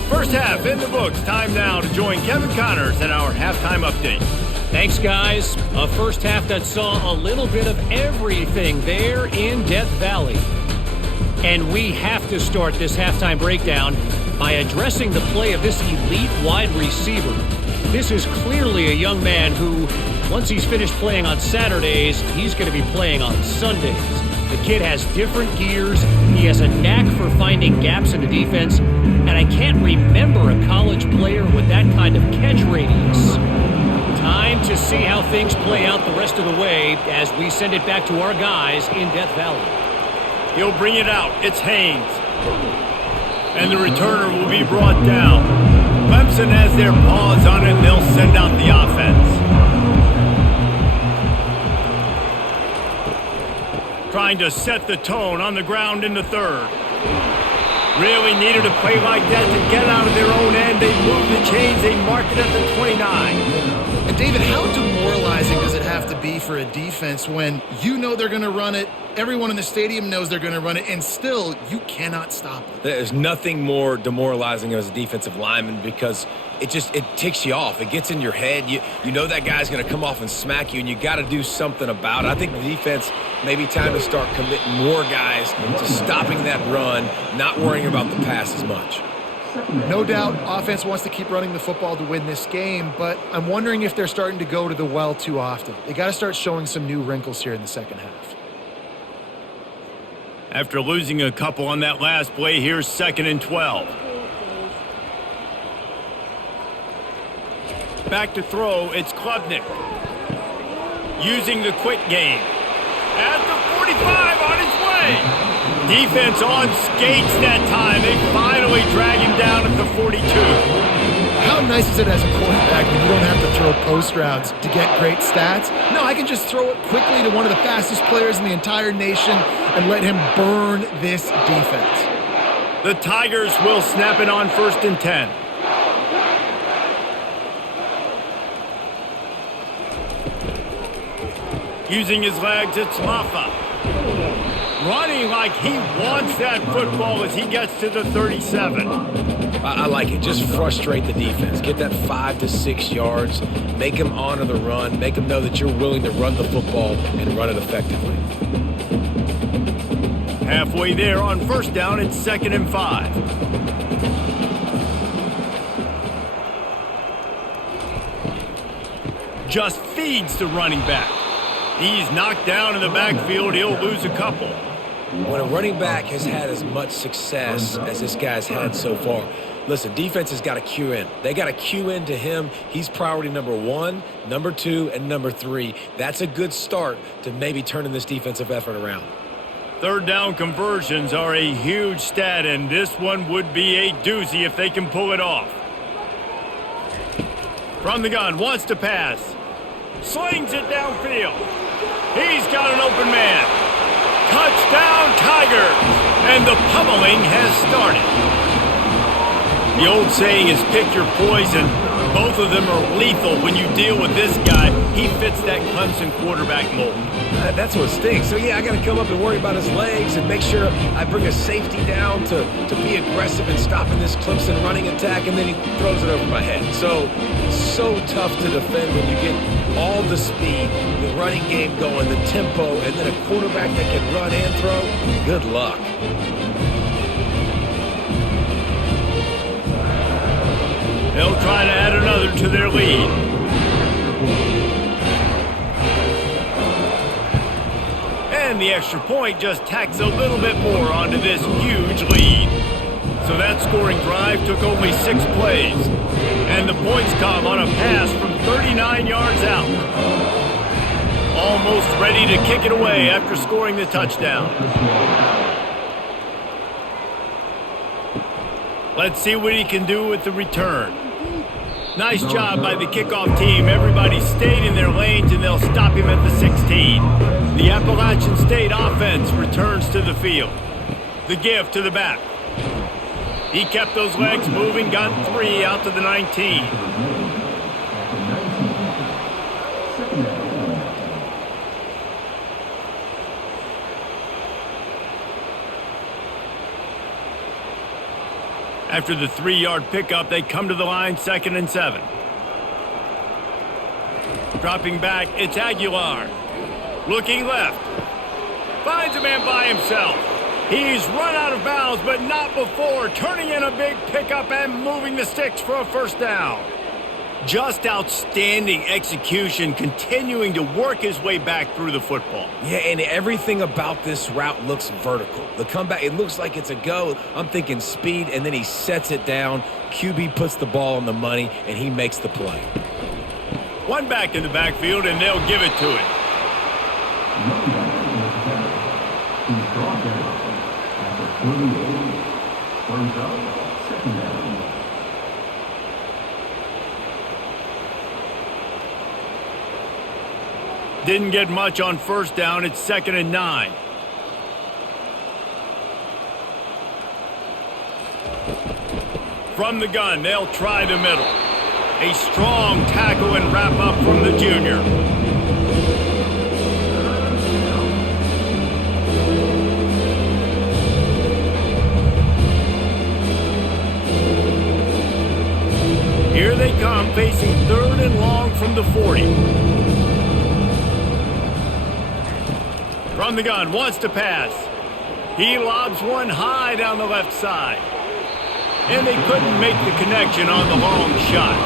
First half in the books. Time now to join Kevin Connors in our halftime update. Thanks, guys. A first half that saw a little bit of everything there in Death Valley. And we have to start this halftime breakdown by addressing the play of this elite wide receiver. This is clearly a young man who, once he's finished playing on Saturdays, he's going to be playing on Sundays. The kid has different gears. He has a knack for finding gaps in the defense. And I can't remember a college player with that kind of catch radius. Time to see how things play out the rest of the way as we send it back to our guys in Death Valley. He'll bring it out. It's Haynes. And the returner will be brought down. Clemson has their paws on it, and they'll send out the offense. Trying to set the tone on the ground in the third. Really needed a play like that to get out of their own end. They move the chains. They mark it at the 29. And David, how demoralizing does it have to be for a defense when you know they're going to run it, everyone in the stadium knows they're going to run it, and still you cannot stop it? There's nothing more demoralizing as a defensive lineman because it ticks you off. It gets in your head. You know that guy's going to come off and smack you, and you got to do something about it. I think the defense maybe time to start committing more guys to stopping that run, not worrying about the pass as much. No doubt offense wants to keep running the football to win this game, but I'm wondering if they're starting to go to the well too often. They got to start showing some new wrinkles here in the second half. After losing a couple on that last play, here's 2nd and 12. Back to throw, it's Klubnik. Using the quick game. At the 45, on his way. Defense on skates that time. They finally drag him down at the 42. How nice is it as a quarterback when you don't have to throw post routes to get great stats? No, I can just throw it quickly to one of the fastest players in the entire nation and let him burn this defense. The Tigers will snap it on 1st and 10. Using his legs, it's Laffa. Running like he wants that football as he gets to the 37. I like it. Just frustrate the defense. Get that 5 to 6 yards. Make them honor the run. Make them know that you're willing to run the football and run it effectively. Halfway there on 1st down, it's 2nd and 5. Just feeds the running back. He's knocked down in the backfield. He'll lose a couple. When a running back has had as much success as this guy's had so far, listen, defense has got to cue in. They got to cue in to him. He's priority number 1, number 2, and number 3. That's a good start to maybe turning this defensive effort around. 3rd down conversions are a huge stat, and this one would be a doozy if they can pull it off. From the gun, wants to pass. Slings it downfield. He's got an open man. Touchdown, Tigers! And the pummeling has started. The old saying is pick your poison. Both of them are lethal when you deal with this guy. He fits that Clemson quarterback mold. That's what stinks. So, yeah, I got to come up and worry about his legs and make sure I bring a safety down to be aggressive in stopping this Clemson running attack, and then he throws it over my head. So tough to defend when you get all the speed, the running game going, the tempo, and then a quarterback that can run and throw. Good luck. They'll try to add another to their lead. And the extra point just tacks a little bit more onto this huge lead. So that scoring drive took only 6 plays. And the points come on a pass from 39 yards out. Almost ready to kick it away after scoring the touchdown. Let's see what he can do with the return. Nice job by the kickoff team. Everybody stayed in their lanes, and they'll stop him at the 16. The Appalachian State offense returns to the field. The give to the back. He kept those legs moving, got 3 out to the 19. After the 3-yard pickup, they come to the line, 2nd and 7. Dropping back, it's Aguilar. Looking left. Finds a man by himself. He's run out of bounds, but not before turning in a big pickup and moving the sticks for a first down. Just outstanding execution, continuing to work his way back through the football. Yeah, and everything about this route looks vertical. The comeback, it looks like it's a go. I'm thinking speed, and then he sets it down. QB puts the ball on the money, and he makes the play. One back in the backfield, and they'll give it to him. Didn't get much on first down. It's 2nd and 9. From the gun, they'll try the middle. A strong tackle and wrap up from the junior. Here they come, facing 3rd and long from the 40. From the gun, wants to pass. He lobs one high down the left side. And they couldn't make the connection on the long shot.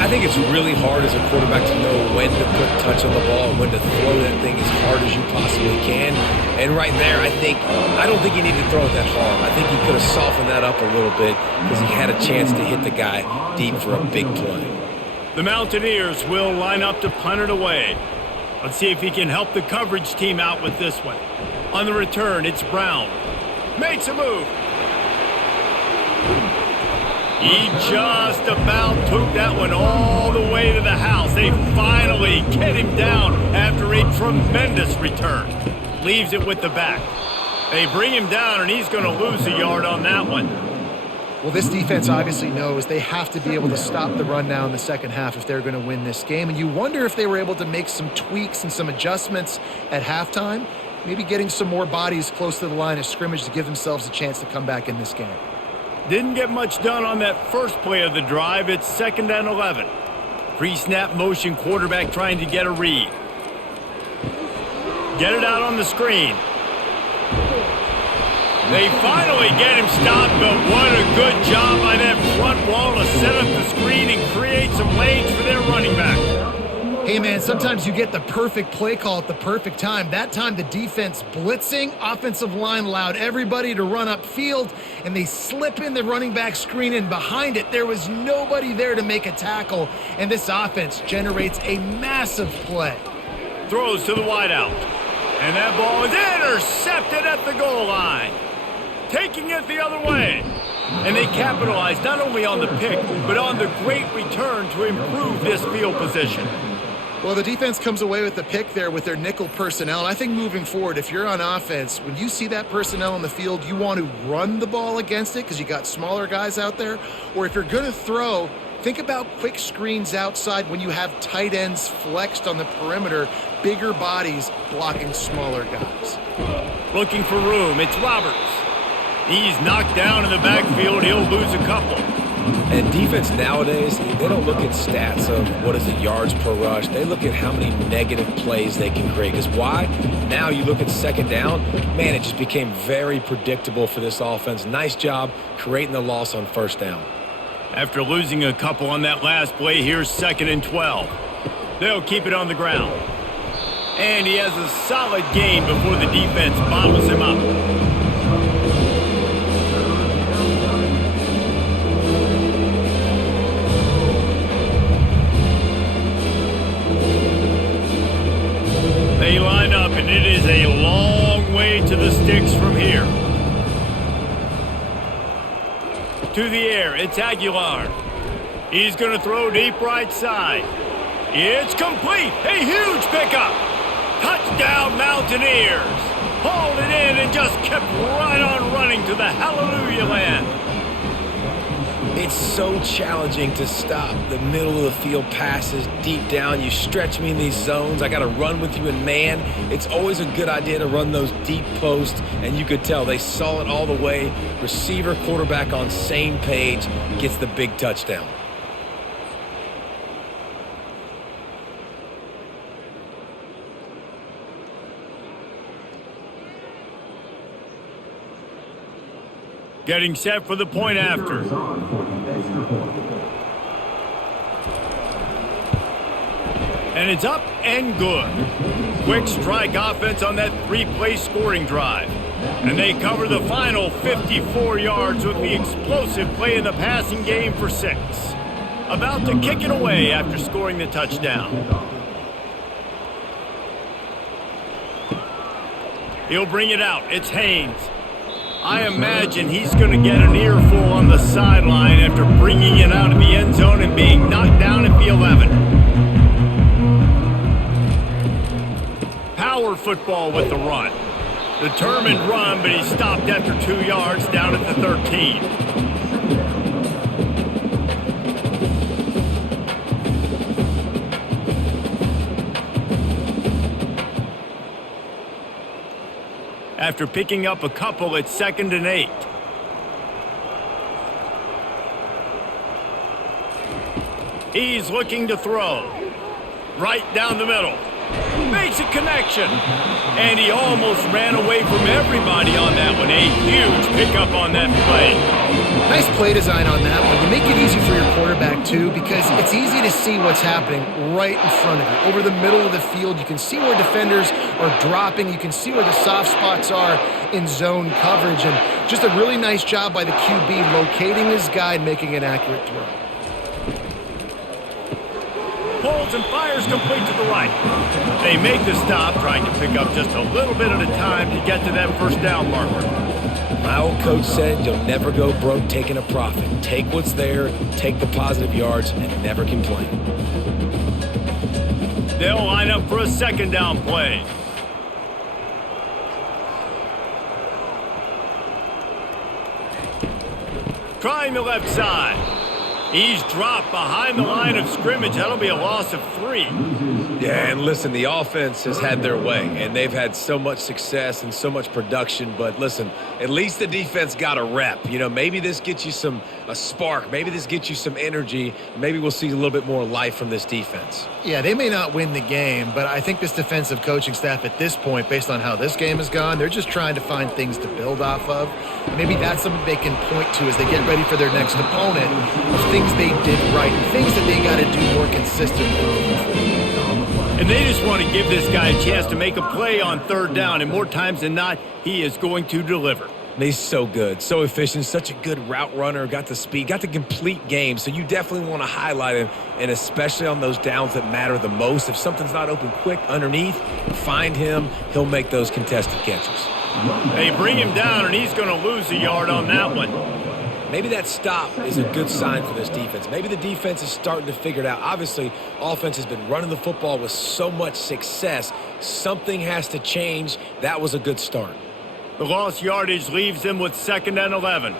I think it's really hard as a quarterback to know when to put touch on the ball and when to throw that thing as hard as you possibly can. And right there, I don't think he needed to throw it that hard. I think he could have softened that up a little bit because he had a chance to hit the guy deep for a big play. The Mountaineers will line up to punt it away. Let's see if he can help the coverage team out with this one. On the return, it's Brown. Makes a move. He just about took that one all the way to the house. They finally get him down after a tremendous return. Leaves it with the back. They bring him down, and he's going to lose a yard on that one. Well, this defense obviously knows they have to be able to stop the run now in the second half if they're going to win this game. And you wonder if they were able to make some tweaks and some adjustments at halftime, maybe getting some more bodies close to the line of scrimmage to give themselves a chance to come back in this game. Didn't get much done on that first play of the drive. It's 2nd and 11. Pre-snap motion, quarterback trying to get a read. Get it out on the screen. They finally get him stopped, but what a good job by that front wall to set up the screen and create some lanes for their running back. Hey, man, sometimes you get the perfect play call at the perfect time. That time the defense blitzing, offensive line allowed everybody to run upfield, and they slip in the running back screen, and behind it there was nobody there to make a tackle, and this offense generates a massive play. Throws to the wideout, and that ball is intercepted at the goal line. Taking it the other way. And they capitalize not only on the pick, but on the great return to improve this field position. Well, the defense comes away with the pick there with their nickel personnel. And I think moving forward, if you're on offense, when you see that personnel on the field, you want to run the ball against it because you got smaller guys out there. Or if you're going to throw, think about quick screens outside when you have tight ends flexed on the perimeter, bigger bodies blocking smaller guys. Looking for room, it's Roberts. He's knocked down in the backfield. He'll lose a couple. And defense nowadays, they don't look at stats of what is it, yards per rush. They look at how many negative plays they can create. Because why? Now you look at 2nd down, man, it just became very predictable for this offense. Nice job creating the loss on 1st down. After losing a couple on that last play, here's 2nd and 12. They'll keep it on the ground. And he has a solid gain before the defense bottles him up. They line up, and it is a long way to the sticks from here. To the air, it's Aguilar. He's going to throw deep right side. It's complete. A huge pickup. Touchdown, Mountaineers. hauled it in and just kept right on running to the hallelujah land. It's so challenging to stop the middle of the field passes deep down. You stretch me in these zones. I got to run with you in man. It's always a good idea to run those deep posts, and you could tell they saw it all the way. Receiver, quarterback on same page, gets the big touchdown. Getting set for the point after. And it's up and good. Quick strike offense on that three-play scoring drive. And they cover the final 54 yards with the explosive play in the passing game for 6. About to kick it away after scoring the touchdown. He'll bring it out. It's Haynes. I imagine he's going to get an earful on the sideline after bringing it out of the end zone and being knocked down at the 11. Power football with the run. Determined run, but he stopped after 2 yards down at the 13. After picking up a couple, it's 2nd and 8. He's looking to throw. Right down the middle. Makes a connection. And he almost ran away from everybody on that one. A huge pickup on that play. Nice play design on that one. You make it easy for your quarterback, too, because it's easy to see what's happening right in front of you. Over the middle of the field, you can see where defenders are dropping. You can see where the soft spots are in zone coverage. And just a really nice job by the QB locating his guy and making an accurate throw. Pulls and fires complete to the right. They make the stop, trying to pick up just a little bit at a time to get to that first down marker. My old coach said you'll never go broke taking a profit. Take what's there, take the positive yards, and never complain. They'll line up for a 2nd down play. Trying the left side. He's dropped behind the line of scrimmage. That'll be a loss of 3. Yeah, and listen, the offense has had their way, and they've had so much success and so much production. But listen, at least the defense got a rep. You know, maybe this gets you a spark. Maybe this gets you some energy. Maybe we'll see a little bit more life from this defense. Yeah, they may not win the game, but I think this defensive coaching staff at this point, based on how this game has gone, they're just trying to find things to build off of. Maybe that's something they can point to as they get ready for their next opponent, of things they did right, things that they got to do more consistently. And they just want to give this guy a chance to make a play on 3rd down, and more times than not, he is going to deliver. He's so good, so efficient, such a good route runner, got the speed, got the complete game, so you definitely want to highlight him, and especially on those downs that matter the most. If something's not open quick underneath, find him, he'll make those contested catches. They bring him down, and he's going to lose a yard on that one. Maybe that stop is a good sign for this defense. Maybe the defense is starting to figure it out. Obviously, offense has been running the football with so much success. Something has to change. That was a good start. The lost yardage leaves them with 2nd and 11.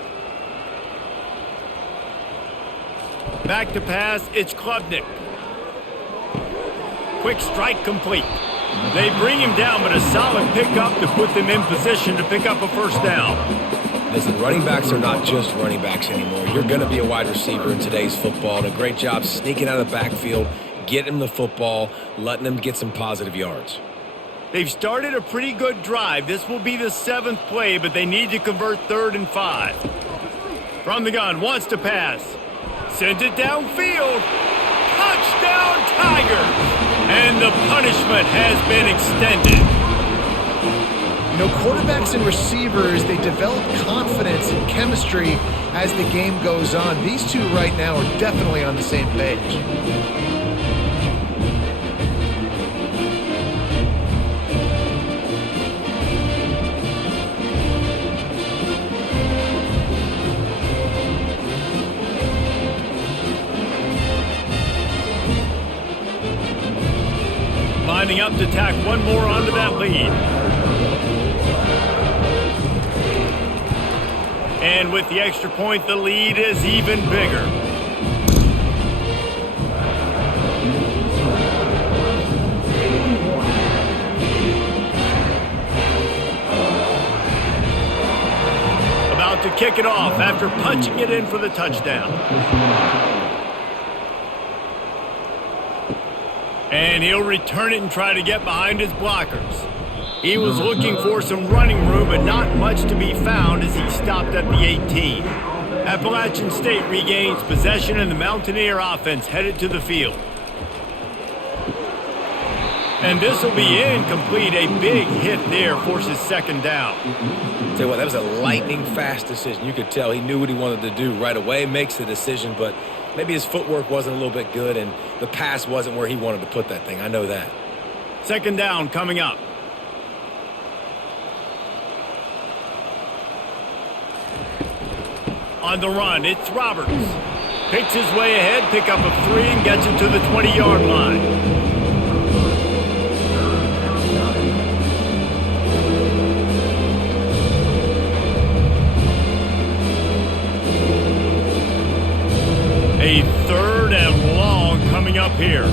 Back to pass, it's Klubnik. Quick strike complete. They bring him down, but a solid pickup to put them in position to pick up a 1st down. Listen, running backs are not just running backs anymore. You're going to be a wide receiver in today's football, and a great job sneaking out of the backfield, getting them the football, letting them get some positive yards. They've started a pretty good drive. This will be the 7th play, but they need to convert 3rd and 5. From the gun, wants to pass. Sends it downfield. Touchdown, Tigers! And the punishment has been extended. You know, quarterbacks and receivers, they develop confidence and chemistry as the game goes on. These two right now are definitely on the same page. Lining up to tack one more onto that lead. And with the extra point, the lead is even bigger. About to kick it off after punching it in for the touchdown. And he'll return it and try to get behind his blockers. He was looking for some running room, but not much to be found as he stopped at the 18. Appalachian State regains possession, and the Mountaineer offense headed to the field. And this will be incomplete. A big hit there forces second down. Tell you what, that was a lightning-fast decision. You could tell he knew what he wanted to do right away, makes the decision, but maybe his footwork wasn't a little bit good, and the pass wasn't where he wanted to put that thing. I know that. Second down coming up. On the run, it's Roberts. Picks his way ahead, pick up of 3, and gets it to the 20-yard line. A third and long coming up here.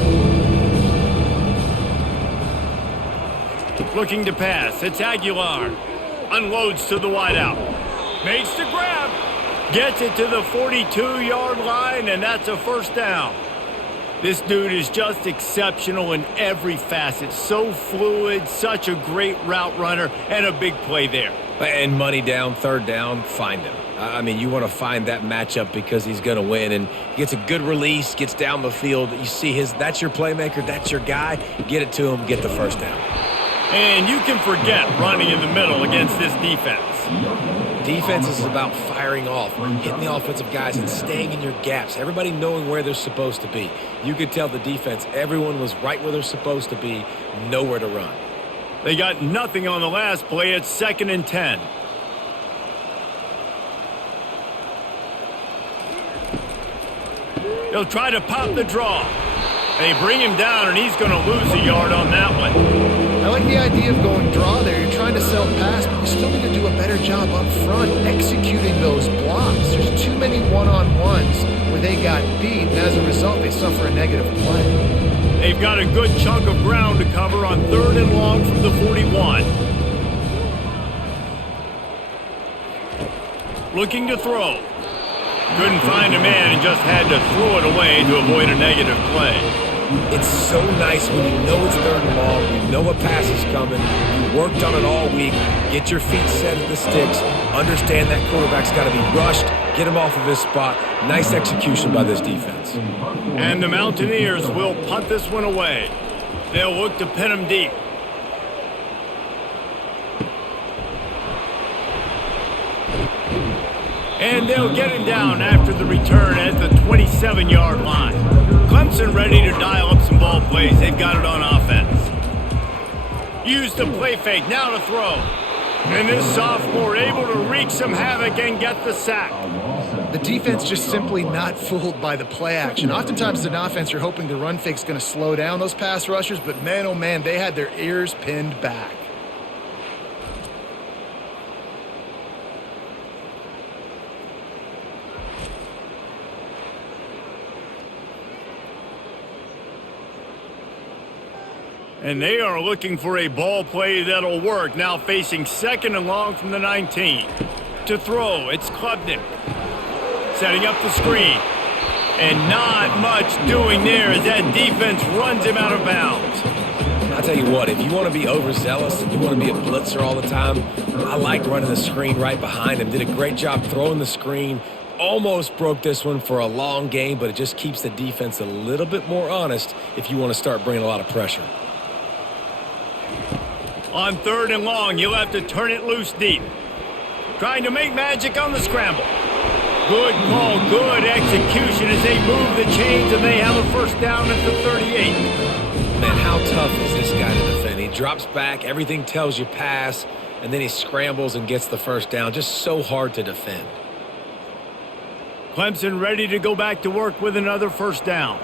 Looking to pass, it's Aguilar. Unloads to the wideout. Makes the grab. Gets it to the 42-yard line, and that's a first down. This dude is just exceptional in every facet. So fluid, such a great route runner, and a big play there. And money down, third down, find him. I mean, you want to find that matchup because he's going to win, and he gets a good release, gets down the field. You see that's your playmaker, that's your guy. Get it to him, get the first down. And you can forget running in the middle against this defense. Defense is about firing off, hitting the offensive guys, and staying in your gaps. Everybody knowing where they're supposed to be. You could tell the defense, everyone was right where they're supposed to be, nowhere to run. They got nothing on the last play. It's 2nd and 10. They'll try to pop the draw. They bring him down, and he's going to lose a yard on that one. I like the idea of going draw there. You're trying to sell pass, but you still need to do a better job up front executing those blocks. There's too many one-on-ones where they got beat, and as a result, they suffer a negative play. They've got a good chunk of ground to cover on 3rd and long from the 41. Looking to throw. Couldn't find a man and just had to throw it away to avoid a negative play. It's so nice when you know it's 3rd and long, you know a pass is coming, you worked on it all week, get your feet set at the sticks, understand that quarterback's got to be rushed, get him off of his spot. Nice execution by this defense. And the Mountaineers will punt this one away. They'll look to pin him deep. And they'll get him down after the return at the 27-yard line. Clemson ready to dial up some ball plays. They've got it on offense. Use the play fake, now to throw. And this sophomore able to wreak some havoc and get the sack. The defense just simply not fooled by the play action. Oftentimes as an offense, you're hoping the run fake's going to slow down those pass rushers, but man, oh man, they had their ears pinned back. And they are looking for a ball play that'll work. Now facing 2nd and long from the 19. To throw, it's Klubnik. Setting up the screen. And not much doing there as that defense runs him out of bounds. I'll tell you what, if you want to be overzealous and you want to be a blitzer all the time, I like running the screen right behind him. Did a great job throwing the screen. Almost broke this one for a long game, but it just keeps the defense a little bit more honest if you want to start bringing a lot of pressure. On 3rd and long, you'll have to turn it loose deep. Trying to make magic on the scramble. Good call, good execution as they move the chains, and they have a first down at the 38. Man, how tough is this guy to defend? He drops back, everything tells you pass, and then he scrambles and gets the first down. Just so hard to defend. Clemson ready to go back to work with another first down.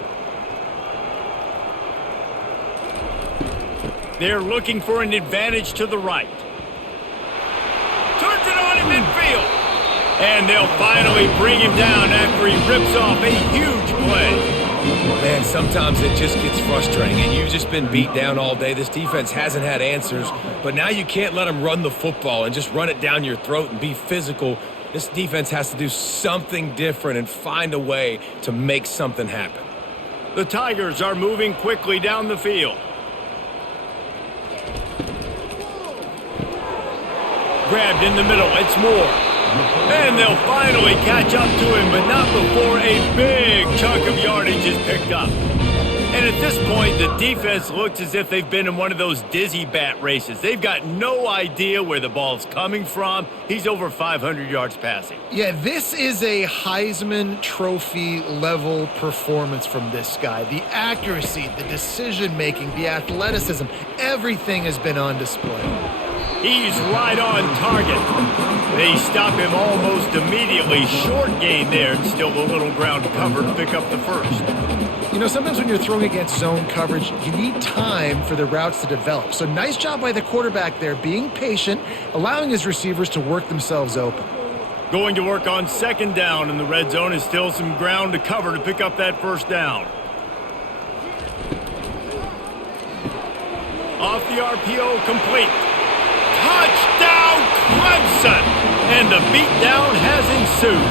They're looking for an advantage to the right. Turns it on in midfield. And they'll finally bring him down after he rips off a huge play. Man, sometimes it just gets frustrating, and you've just been beat down all day. This defense hasn't had answers, but now you can't let them run the football and just run it down your throat and be physical. This defense has to do something different and find a way to make something happen. The Tigers are moving quickly down the field. Grabbed in the middle, it's Moore. And they'll finally catch up to him, but not before a big chunk of yardage is picked up. And at this point, the defense looks as if they've been in one of those dizzy bat races. They've got no idea where the ball's coming from. He's over 500 yards passing. Yeah, this is a Heisman Trophy level performance from this guy. The accuracy, the decision-making, the athleticism, everything has been on display. He's right on target. They stop him almost immediately. Short gain there, and still a little ground cover to pick up the first. You know, sometimes when you're throwing against zone coverage, you need time for the routes to develop. So nice job by the quarterback there, being patient, allowing his receivers to work themselves open. Going to work on second down, and the red zone is still some ground to cover to pick up that first down. Off the RPO, complete. Touchdown, Clemson! And the beatdown has ensued.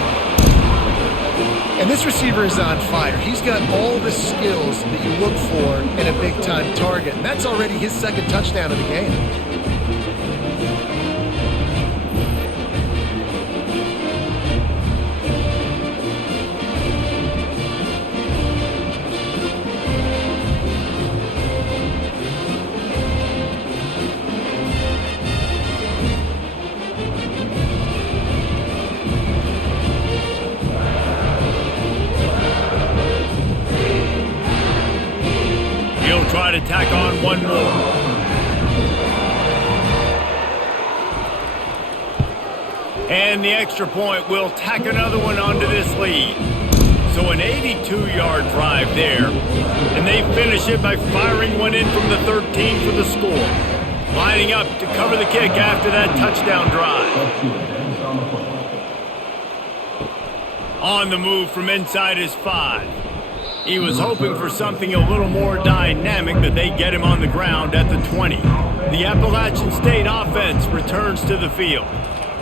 And this receiver is on fire. He's got all the skills that you look for in a big-time target. And that's already his second touchdown of the game. He'll try to tack on one more. And the extra point will tack another one onto this lead. So an 82-yard drive there. And they finish it by firing one in from the 13 for the score. Lining up to cover the kick after that touchdown drive. On the move from inside his 5. He was hoping for something a little more dynamic, but they get him on the ground at the 20. The Appalachian State offense returns to the field.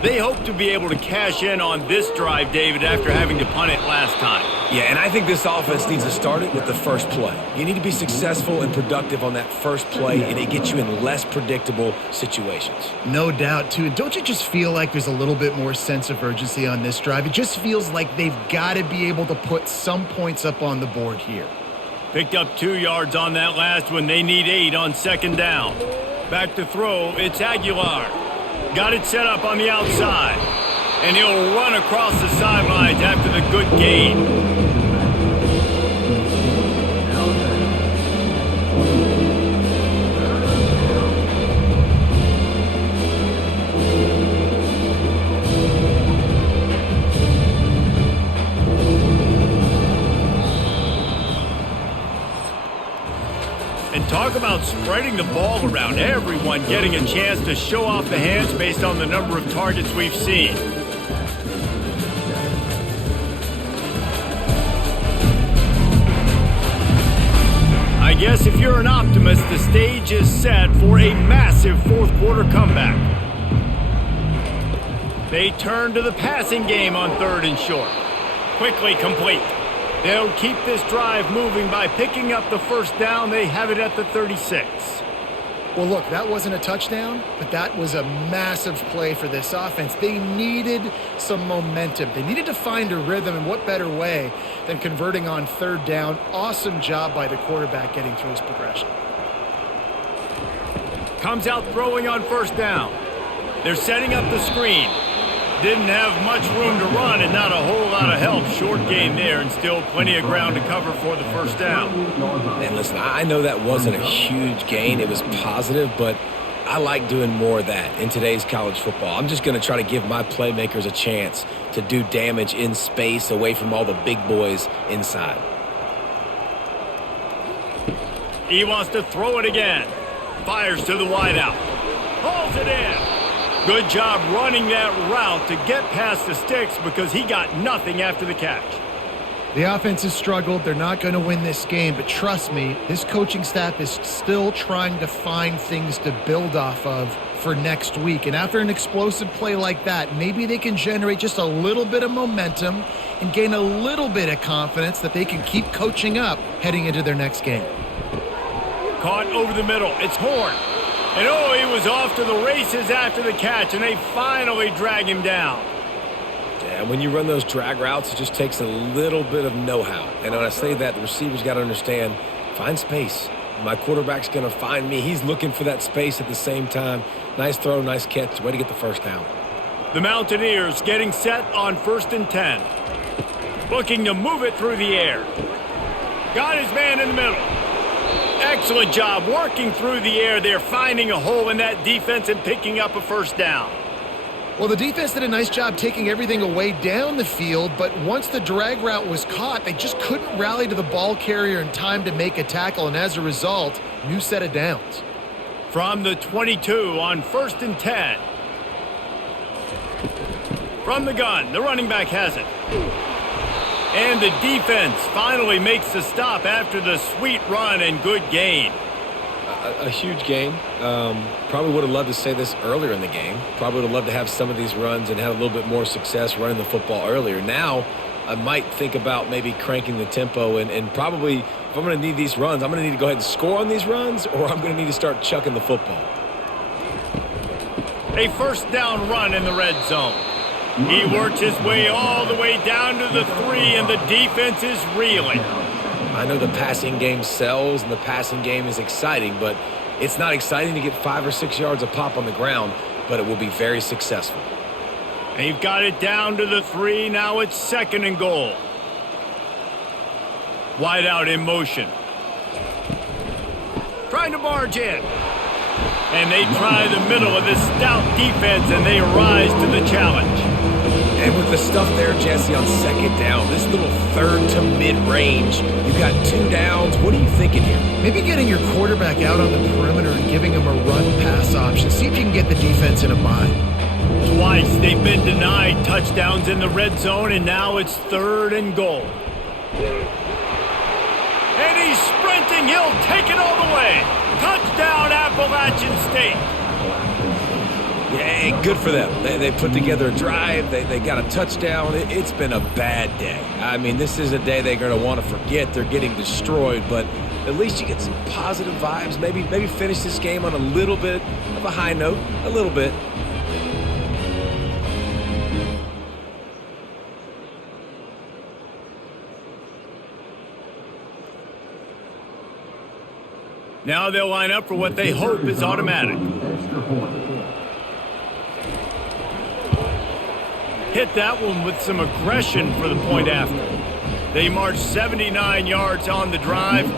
They hope to be able to cash in on this drive, David, after having to punt it last time. Yeah, and I think this offense needs to start it with the first play. You need to be successful and productive on that first play, and it gets you in less predictable situations. No doubt, too. Don't you just feel like there's a little bit more sense of urgency on this drive? It just feels like they've got to be able to put some points up on the board here. Picked up 2 yards on that last one. They need 8 on second down. Back to throw. It's Aguilar. Got it set up on the outside. And he'll run across the sidelines after the good gain. And talk about spreading the ball around, everyone getting a chance to show off the hands based on the number of targets we've seen. I guess if you're an optimist, the stage is set for a massive fourth quarter comeback. They turn to the passing game on 3rd and short. Quickly complete. They'll keep this drive moving by picking up the first down. They have it at the 36. Well, look, that wasn't a touchdown, but that was a massive play for this offense. They needed some momentum. They needed to find a rhythm, and what better way than converting on 3rd down. Awesome job by the quarterback getting through his progression. Comes out throwing on 1st down. They're setting up the screen. Didn't have much room to run and not a whole lot of help. Short gain there and still plenty of ground to cover for the 1st down. And listen, I know that wasn't a huge gain. It was positive, but I like doing more of that in today's college football. I'm just going to try to give my playmakers a chance to do damage in space away from all the big boys inside. He wants to throw it again. Fires to the wideout. Pulls it in. Good job running that route to get past the sticks because he got nothing after the catch. The offense has struggled. They're not going to win this game, but trust me, this coaching staff is still trying to find things to build off of for next week. And after an explosive play like that, maybe they can generate just a little bit of momentum and gain a little bit of confidence that they can keep coaching up heading into their next game. Caught over the middle. It's Horn. And oh, he was off to the races after the catch, and they finally drag him down. Yeah, when you run those drag routes, it just takes a little bit of know-how. And when I say that, the receiver's got to understand, find space. My quarterback's going to find me. He's looking for that space at the same time. Nice throw, nice catch. Way to get the first down. The Mountaineers getting set on 1st and 10. Looking to move it through the air. Got his man in the middle. Excellent job working through the air there, finding a hole in that defense and picking up a first down. Well, the defense did a nice job taking everything away down the field, but once the drag route was caught, they just couldn't rally to the ball carrier in time to make a tackle, and as a result, new set of downs. From the 22 on 1st and 10. From the gun, the running back has it. And the defense finally makes the stop after the sweet run and good gain. A huge gain. Probably would have loved to say this earlier in the game. Probably would have loved to have some of these runs and have a little bit more success running the football earlier. Now, I might think about maybe cranking the tempo and probably, if I'm going to need these runs, I'm going to need to go ahead and score on these runs, or I'm going to need to start chucking the football. A first down run in the red zone. He works his way all the way down to the 3, and the defense is reeling. I know the passing game sells and the passing game is exciting, but it's not exciting to get 5 or 6 yards a pop on the ground, but it will be very successful. They've got it down to the 3. Now it's 2nd and goal. Wide out in motion. Trying to barge in. And they try the middle of this stout defense, and they rise to the challenge. And with the stuff there, Jesse, on 2nd down, this little 3rd to mid-range, you got 2 downs. What are you thinking here? Maybe getting your quarterback out on the perimeter and giving him a run-pass option. See if you can get the defense in a bind. Twice they've been denied touchdowns in the red zone, and now it's 3rd and goal. And he's sprinting. He'll take it all the way. Touchdown, Appalachian State. Yeah, good for them. They put together a drive. They got a touchdown. It's been a bad day. I mean, this is a day they're going to want to forget. They're getting destroyed, but at least you get some positive vibes. Maybe finish this game on a little bit of a high note. A little bit. Now they'll line up for what they hope is automatic. Hit that one with some aggression for the point after. They marched 79 yards on the drive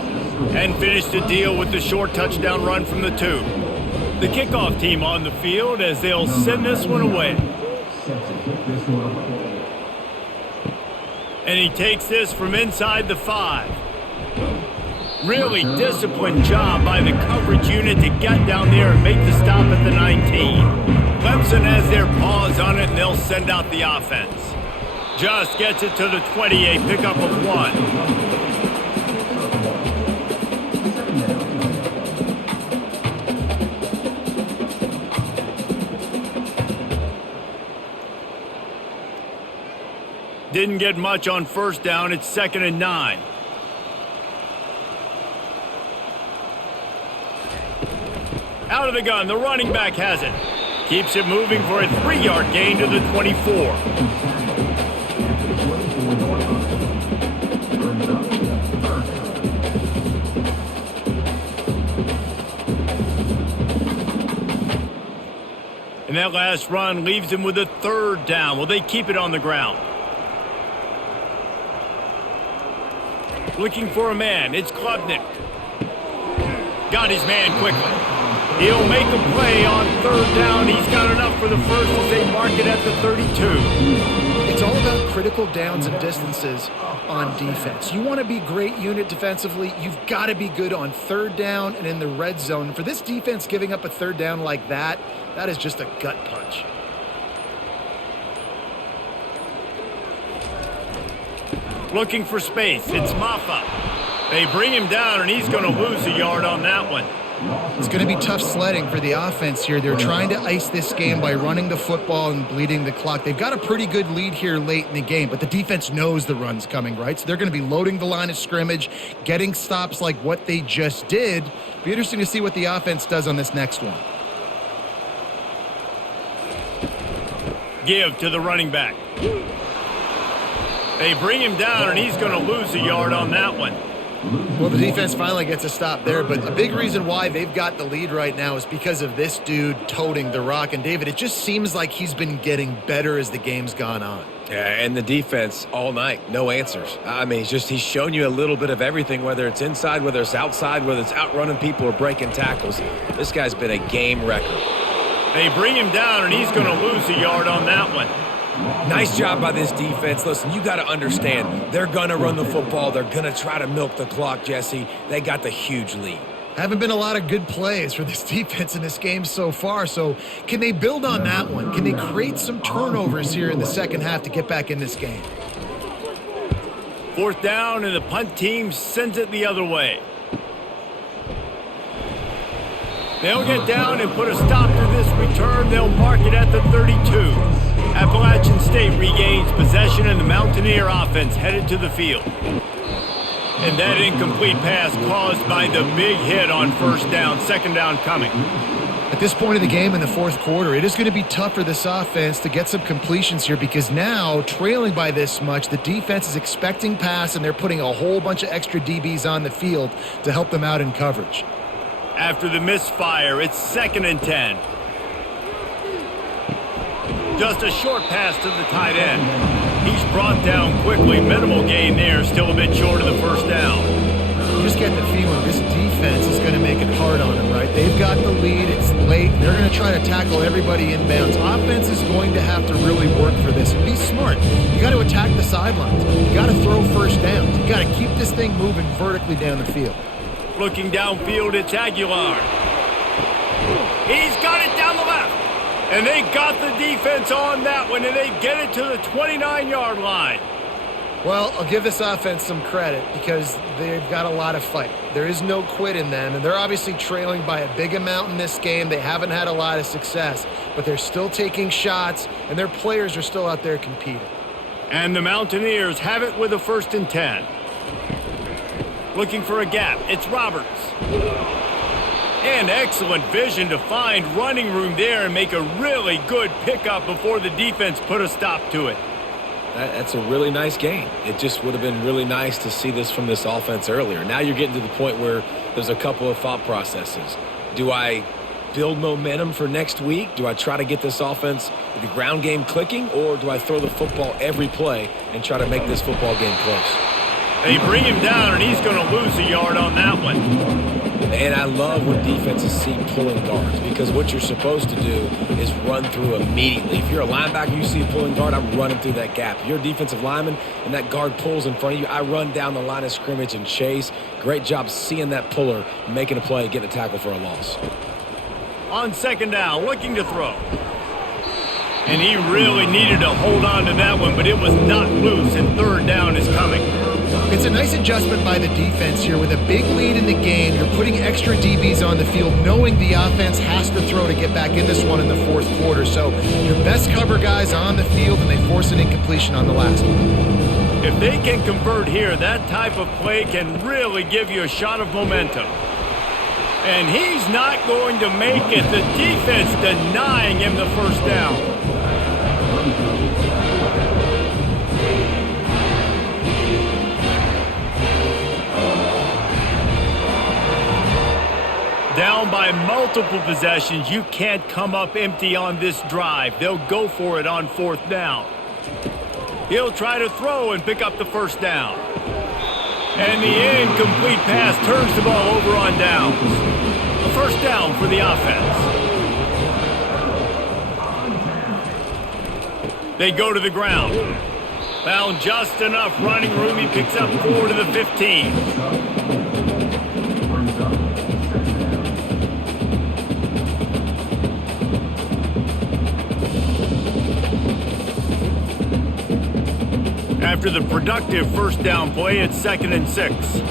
and finished the deal with the short touchdown run from the 2. The kickoff team on the field as they'll send this one away. And he takes this from inside the 5. Really disciplined job by the coverage unit to get down there and make the stop at the 19. Clemson has their paws on it, and they'll send out the offense. Just gets it to the 20, a pickup of 1. Didn't get much on 1st down. It's 2nd and 9. Out of the gun, the running back has it. Keeps it moving for a 3-yard gain to the 24. And that last run leaves him with a 3rd down. Will they keep it on the ground? Looking for a man. It's Klubnik. Got his man quickly. He'll make a play on 3rd down. He's got enough for the first as they mark it at the 32. It's all about critical downs and distances on defense. You want to be great unit defensively, you've got to be good on third down and in the red zone. For this defense, giving up a third down like that, that is just a gut punch. Looking for space. It's Maffa. They bring him down, and he's going to lose a yard on that one. It's going to be tough sledding for the offense here. They're trying to ice this game by running the football and bleeding the clock. They've got a pretty good lead here late in the game, but the defense knows the run's coming, right? So they're going to be loading the line of scrimmage, getting stops like what they just did. Be interesting to see what the offense does on this next one. Give to the running back. They bring him down, and he's going to lose a yard on that one. Well, the defense finally gets a stop there, but a big reason why they've got the lead right now is because of this dude toting the rock. And, David, it just seems like he's been getting better as the game's gone on. Yeah, and the defense all night, no answers. I mean, he's shown you a little bit of everything, whether it's inside, whether it's outside, whether it's outrunning people or breaking tackles. This guy's been a game wrecker. They bring him down, and he's going to lose a yard on that one. Nice job by this defense. Listen, you got to understand, they're going to run the football. They're going to try to milk the clock, Jesse. They got the huge lead. Haven't been a lot of good plays for this defense in this game so far, so can they build on that one? Can they create some turnovers here in the second half to get back in this game? Fourth down, and the punt team sends it the other way. They'll get down and put a stop to this return. They'll mark it at the 32. Appalachian State regains possession, and the Mountaineer offense headed to the field. And that incomplete pass caused by the big hit on first down. Second down coming. At this point of the game in the fourth quarter, it is going to be tough for this offense to get some completions here because now, trailing by this much, the defense is expecting pass, and they're putting a whole bunch of extra DBs on the field to help them out in coverage. After the misfire, it's 2nd and 10. Just a short pass to the tight end. He's brought down quickly. Minimal gain there, still a bit short of the first down. You just get the feeling this defense is going to make it hard on them, right? They've got the lead. It's late. They're going to try to tackle everybody inbounds. Offense is going to have to really work for this and be smart. You got to attack the sidelines. You got to throw first downs. You got to keep this thing moving vertically down the field. Looking downfield, it's Aguilar. He's got it down the left. And they got the defense on that one, and they get it to the 29-yard line. Well, I'll give this offense some credit because they've got a lot of fight. There is no quit in them, and they're obviously trailing by a big amount in this game. They haven't had a lot of success, but they're still taking shots, and their players are still out there competing. And the Mountaineers have it with a 1st and 10. Looking for a gap. It's Roberts. And excellent vision to find running room there and make a really good pickup before the defense put a stop to it. That's a really nice game. It just would have been really nice to see this from this offense earlier. Now you're getting to the point where there's a couple of thought processes. Do I build momentum for next week? Do I try to get this offense, the ground game clicking, or do I throw the football every play and try to make this football game close? They bring him down, and he's going to lose a yard on that one. And I love when defenses see pulling guards because what you're supposed to do is run through immediately. If you're a linebacker, you see a pulling guard, I'm running through that gap. If you're a defensive lineman and that guard pulls in front of you, I run down the line of scrimmage and chase. Great job seeing that puller, making a play, getting a tackle for a loss. On 2nd down, looking to throw. And he really needed to hold on to that one, but it was not loose, and 3rd down is coming. It's a nice adjustment by the defense here. With a big lead in the game, you're putting extra DBs on the field, knowing the offense has to throw to get back in this one in the fourth quarter. So your best cover guys on the field, and they force an incompletion on the last one. If they can convert here, that type of play can really give you a shot of momentum. And he's not going to make it. The defense denying him the first down. Down by multiple possessions, you can't come up empty on this drive. They'll go for it on 4th down. He'll try to throw and pick up the first down. And the incomplete pass turns the ball over on downs. A first down for the offense. They go to the ground. Found just enough running room. He picks up 4 to the 15. After the productive first down play, it's 2nd and 6.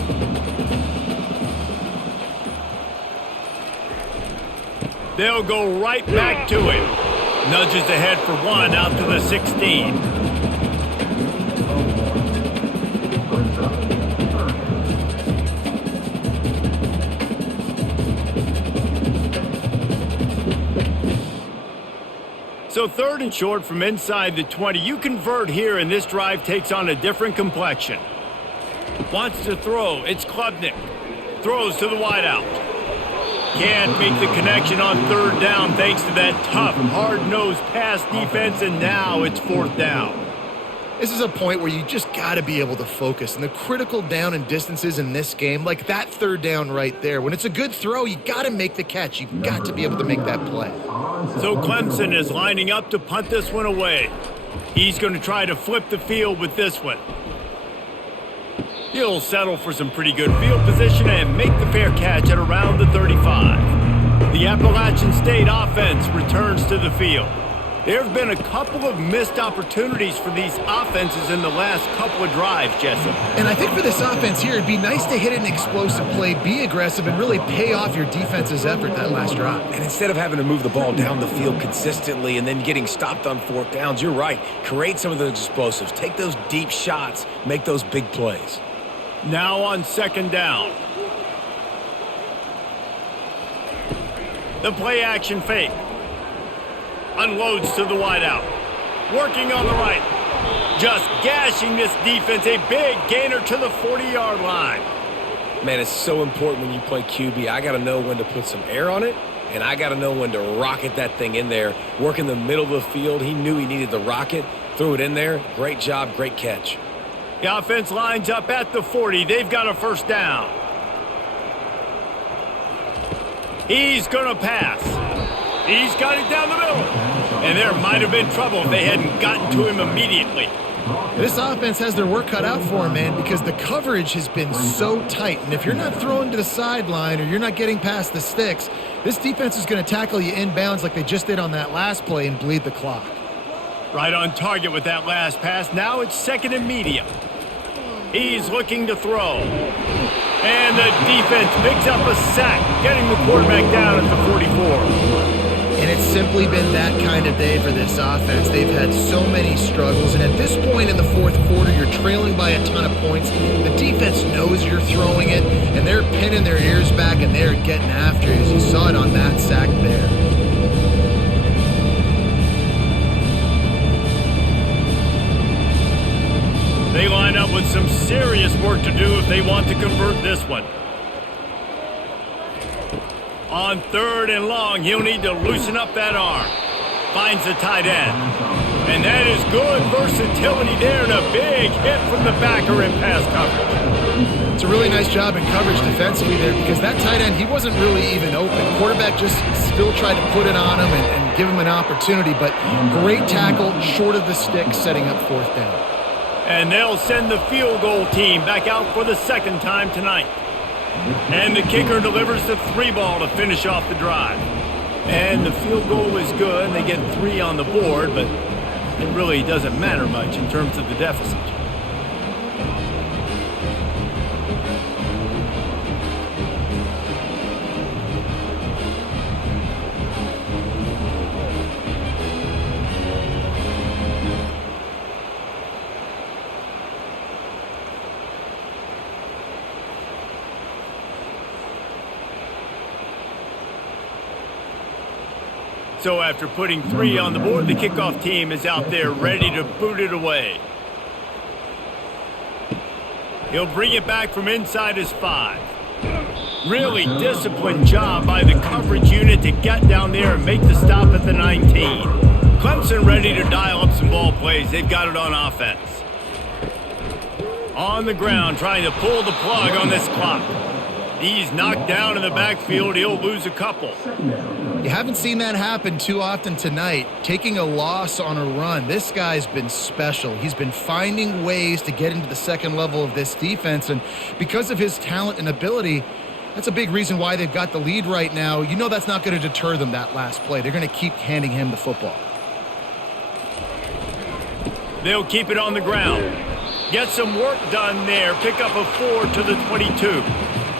They'll go right back to him. Nudges ahead for 1 out to the 16. So 3rd and short from inside the 20. You convert here, and this drive takes on a different complexion. Wants to throw. It's Klubnik. Throws to the wideout. Can't make the connection on 3rd down thanks to that tough, hard-nosed pass defense, and now it's 4th down. This is a point where you just got to be able to focus. And the critical down and distances in this game, like that 3rd down right there, when it's a good throw, you got to make the catch. You've got to be able to make that play. So Clemson is lining up to punt this one away. He's going to try to flip the field with this one. He'll settle for some pretty good field position and make the fair catch at around the 35. The Appalachian State offense returns to the field. There have been a couple of missed opportunities for these offenses in the last couple of drives, Jesse. And I think for this offense here, it'd be nice to hit an explosive play, be aggressive, and really pay off your defense's effort that last drive. And instead of having to move the ball down the field consistently and then getting stopped on 4th downs, you're right. Create some of those explosives. Take those deep shots. Make those big plays. Now on 2nd down. The play action fake. Unloads to the wideout. Working on the right. Just gashing this defense. A big gainer to the 40-yard line. Man, it's so important when you play QB. I got to know when to put some air on it, and I got to know when to rocket that thing in there. Work in the middle of the field. He knew he needed the rocket. Threw it in there. Great job. Great catch. The offense lines up at the 40. They've got a 1st down. He's going to pass. He's got it down the middle. And there might have been trouble if they hadn't gotten to him immediately. This offense has their work cut out for him, man, because the coverage has been so tight. And if you're not throwing to the sideline or you're not getting past the sticks, this defense is going to tackle you inbounds like they just did on that last play and bleed the clock. Right on target with that last pass. Now it's 2nd and medium. He's looking to throw. And the defense picks up a sack, getting the quarterback down at the 44. And it's simply been that kind of day for this offense. They've had so many struggles, and at this point in the 4th quarter, you're trailing by a ton of points. The defense knows you're throwing it, and they're pinning their ears back, and they're getting after you, as you saw it on that sack there. They line up with some serious work to do if they want to convert this one. On 3rd and long, he'll need to loosen up that arm. Finds the tight end. And that is good versatility there, and a big hit from the backer in pass coverage. It's a really nice job in coverage defensively there, because that tight end, he wasn't really even open. Quarterback just still tried to put it on him and give him an opportunity, but great tackle, short of the stick, setting up 4th down. And they'll send the field goal team back out for the 2nd time tonight. And the kicker delivers the 3-ball to finish off the drive. And the field goal is good. They get 3 on the board, but it really doesn't matter much in terms of the deficit. So after putting 3 on the board, the kickoff team is out there ready to boot it away. He'll bring it back from inside his 5. Really disciplined job by the coverage unit to get down there and make the stop at the 19. Clemson ready to dial up some ball plays. They've got it on offense. On the ground, trying to pull the plug on this clock. He's knocked down in the backfield. He'll lose a couple. You haven't seen that happen too often tonight, taking a loss on a run. This guy's been special. He's been finding ways to get into the second level of this defense, and because of his talent and ability, that's a big reason why they've got the lead right now. You know that's not going to deter them, that last play. They're going to keep handing him the football. They'll keep it on the ground. Get some work done there. Pick up a 4 to the 22.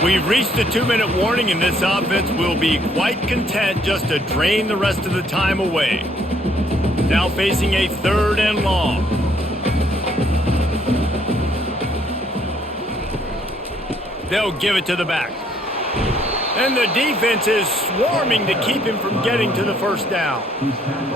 We've reached the 2-minute warning, and this offense will be quite content just to drain the rest of the time away. Now facing a 3rd and long. They'll give it to the back. And the defense is swarming to keep him from getting to the first down.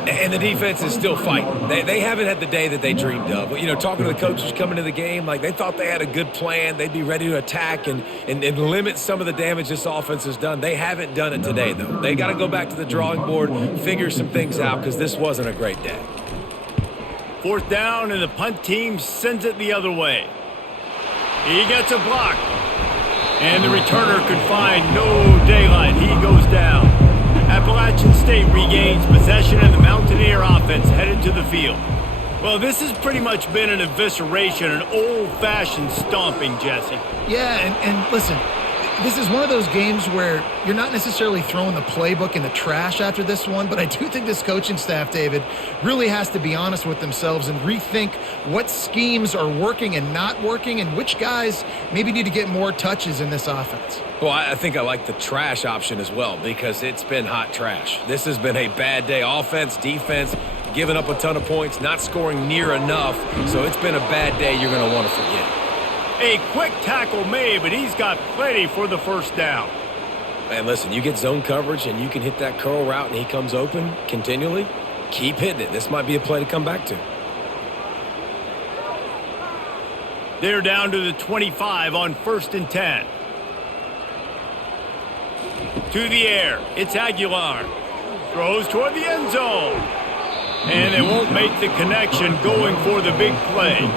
And the defense is still fighting. They haven't had the day that they dreamed of. You know, talking to the coaches coming to the game, like they thought they had a good plan. They'd be ready to attack and limit some of the damage this offense has done. They haven't done it today, though. They got to go back to the drawing board, figure some things out, because this wasn't a great day. 4th down, and the punt team sends it the other way. He gets a block. And the returner could find no daylight. He goes down. Appalachian State regains possession, and the Mountaineer offense headed to the field. Well, this has pretty much been an evisceration, an old-fashioned stomping, Jesse. Yeah, and listen, this is one of those games where you're not necessarily throwing the playbook in the trash after this one, but I do think this coaching staff, David, really has to be honest with themselves and rethink what schemes are working and not working and which guys maybe need to get more touches in this offense. Well, I think I like the trash option as well because it's been hot trash. This has been a bad day. Offense, defense, giving up a ton of points, not scoring near enough, so it's been a bad day you're going to want to forget. A quick tackle made, but he's got plenty for the first down. Man, listen, you get zone coverage and you can hit that curl route and he comes open continually, keep hitting it. This might be a play to come back to. They're down to the 25 on 1st and 10. To the air, it's Aguilar. Throws toward the end zone. And they won't make the connection going for the big play.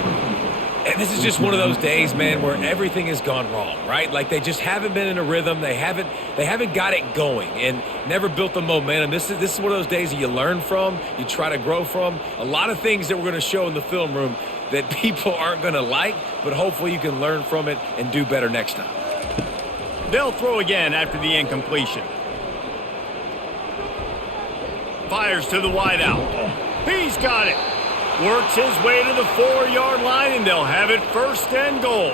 And this is just one of those days, man, where everything has gone wrong, right? Like they just haven't been in a rhythm. They haven't got it going and never built the momentum. This is one of those days that you learn from, you try to grow from. A lot of things that we're going to show in the film room that people aren't going to like, but hopefully you can learn from it and do better next time. They'll throw again after the incompletion. Fires to the wideout. He's got it. Works his way to the 4-yard line, and they'll have it 1st and goal.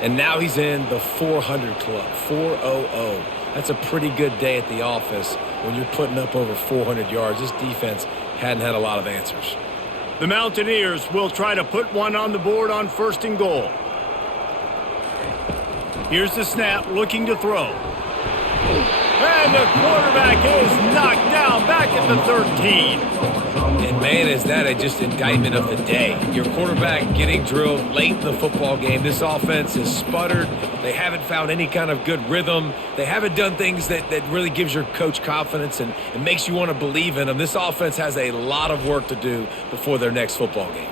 And now he's in the 400 club, 400. That's a pretty good day at the office when you're putting up over 400 yards. This defense hadn't had a lot of answers. The Mountaineers will try to put one on the board on 1st and goal. Here's the snap, looking to throw. And the quarterback is knocked down back at the 13. And, man, is that just indictment of the day. Your quarterback getting drilled late in the football game. This offense has sputtered. They haven't found any kind of good rhythm. They haven't done things that really gives your coach confidence and makes you want to believe in them. This offense has a lot of work to do before their next football game.